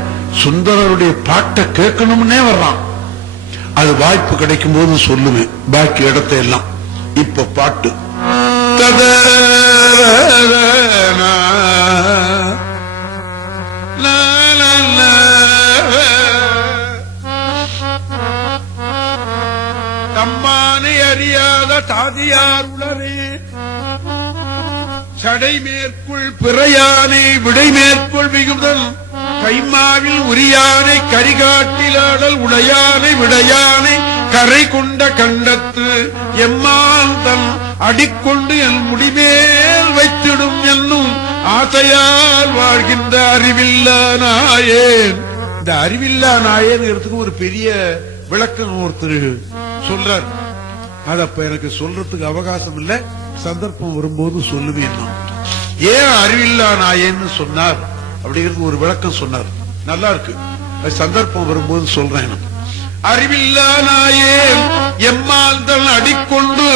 சுந்தரருடைய பாட்டை கேட்கணும்னே வர்றான். அது வாய்ப்பு கிடைக்கும் போது சொல்லுவேன் பாக்கி இடத்தை எல்லாம். இப்ப பாட்டு தம்மானை அறியாத தாதியார் உளரே சடை மேற்குள் பிறையானை விடை மேற்குள் மிகுதல் கைமாவில் உரியானை கரிகாட்டிலாடல் உடையானை விடையானை கரை கொண்ட கண்டத்து எம்மாந்தன் அடிக்கொண்டு என் முடிமேல் வைத்திடும் என்னும் ஆசையால் வாழ்கின்ற அறிவில்லா நாயேன். இந்த அறிவில்லா நாயேன் ஒரு பெரிய விளக்கம் ஒருத்தர் சொல்றார். அது அப்ப எனக்கு சொல்றதுக்கு அவகாசம் இல்ல, சந்தர்ப்பம் வரும்போது சொல்லுவேன். ஏன் அறிவில்லா நாயேன்னு சொன்னார் அப்படிங்கிறது ஒரு விளக்கம் சொன்னார். நல்லா இருக்கு, சந்தர்ப்பம் வரும்போது சொல்றேன். அறிவில்லா நாயேன் எம்மாந்தன் அடிக்கொண்டு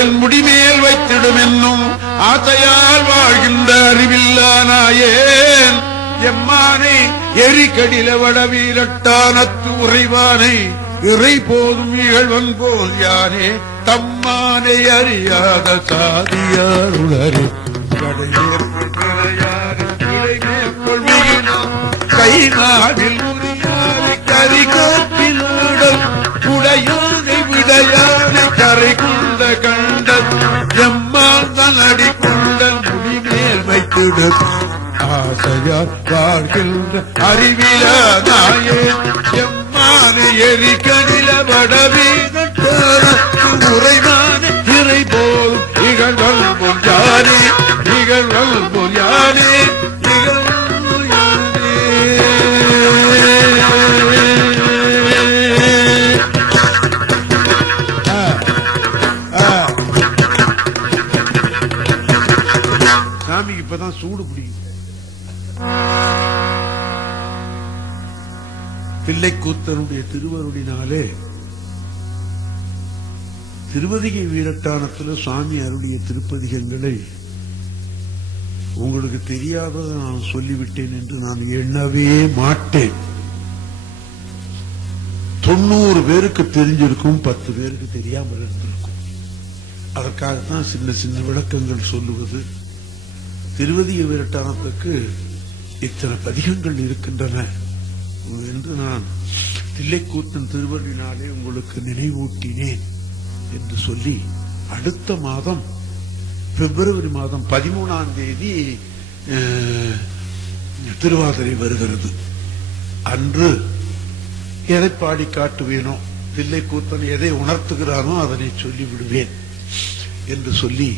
என் முடிமேல் வைத்திடும் என்னும் ஆசையால் வாழ்கின்ற அறிவில்லா நாயேன் எம்மானை எரிகடில வடவீரட்டானத்து உறைவானை இறை போதும் இகழ்வன் போல் யானே. தம்மானை அறியாத சாதியார் உளரே கைமாவில் உரியானை கரிகாட்டில் உடையானை விடையானை கரை கொண்ட கண்ட எம்மான் அடிக்கொண்ட முடிமேல் வைத்திட ஆசையார் வாழ்கின்ற அறிவிலா நாயே எம்மானை எரிகடில வடவீரட்டானத்து உறைவானை இறை போல் இகழ்வல் போல் யானே இகழ்வல் போல் யானே சாமிக்கு இப்பதான் சூடு பிடிக்கும். பிள்ளைக்கூத்தனுடைய திருவருளினாலே திருவதிகை வீரட்டானத்துல சுவாமி அருளிய திருப்பதிகங்களை உங்களுக்கு தெரியாததை நான் சொல்லிவிட்டேன் என்று நான் எண்ணவே மாட்டேன். 90 பேருக்கு தெரிஞ்சிருக்கும், 10 பேருக்கு தெரியாமல் இருந்திருக்கும். அதற்காகத்தான் சின்ன சின்ன விளக்கங்கள் சொல்லுவது. திருவதிகை வீரட்டானத்துக்கு இத்தனை பதிகங்கள் இருக்கின்றன என்று நான் தில்லைக்கூத்தன் திருவருளினாலே உங்களுக்கு நினைவூட்டினேன் என்று சொல்லி, அடுத்த மாதம் பிப்ரவரி மாதம் 13ஆம் தேதி திருவாதிரை வருகிறது. அன்று எதை பாடி காட்டுவேனோ, தில்லைக்கூத்தன் எதை உணர்த்துகிறானோ அதனை சொல்லிவிடுவேன் என்று சொல்லி,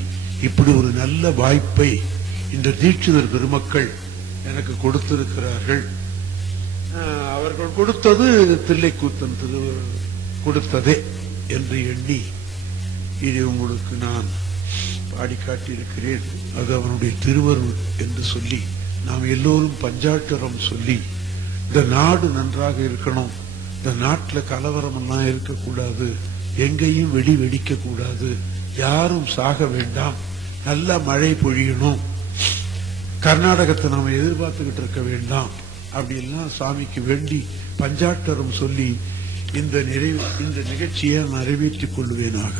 இப்படி ஒரு நல்ல வாய்ப்பை இந்த தீட்சிதர் பெருமக்கள் எனக்கு கொடுத்திருக்கிறார்கள். அவர்கள் கொடுத்தது தில்லைக்கூத்தன் கொடுத்ததே என்று எண்ணி இதை உங்களுக்கு நான் பாடி காட்டியிருக்கிறேன். அது அவனுடைய திருவருள் என்று சொல்லி, நாம் எல்லோரும் பஞ்சாட்சரம் சொல்லி, இந்த நாடு நன்றாக இருக்கணும், இந்த நாட்டில் கலவரம் எல்லாம் இருக்கக்கூடாது, எங்கேயும் வெடிக்க கூடாது, யாரும் சாக வேண்டாம், நல்ல மழை பொழியணும், கர்நாடகத்தை நாம எதிர்பார்த்துக்கிட்டு இருக்க வேண்டாம், அப்படி எல்லாம் சாமிக்கு வேண்டி பஞ்சாட்சரம் சொல்லி இந்த நிகழ்ச்சியை நிறைவேற்றிக் கொள்வேனாக.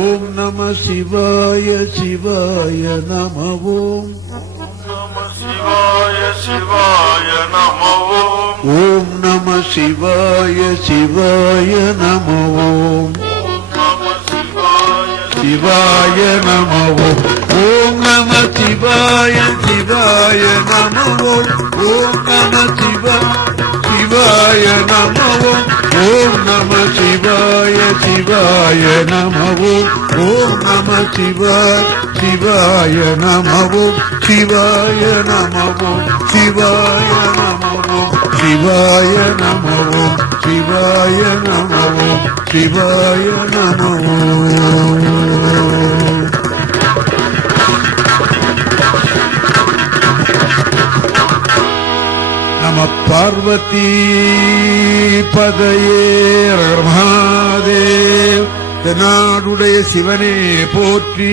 ஓம் நம சிவாய சிவாய நம ஓம் நம சிவாய சிவாய ஓம் நம சிவாய சிவாய நம ஓம் சிவாய நம ஓம் ஓம் நம சிவாய சிவாய நம ஓம் ஓம் நம சிவாய நம ஓம் ஓம் நம சிவாய சிவாய நம ஓம் ஓம் நம சிவாய நம ஓம் சிவாய நம ஓம் சிவாய நம ஓம் சிவாய நம ஓம் சிவாய நம ஓம் சிவாய நம ஓம் நம பார்வதி பதையே மகாதேவ். நாடுடைய சிவனே போற்றி.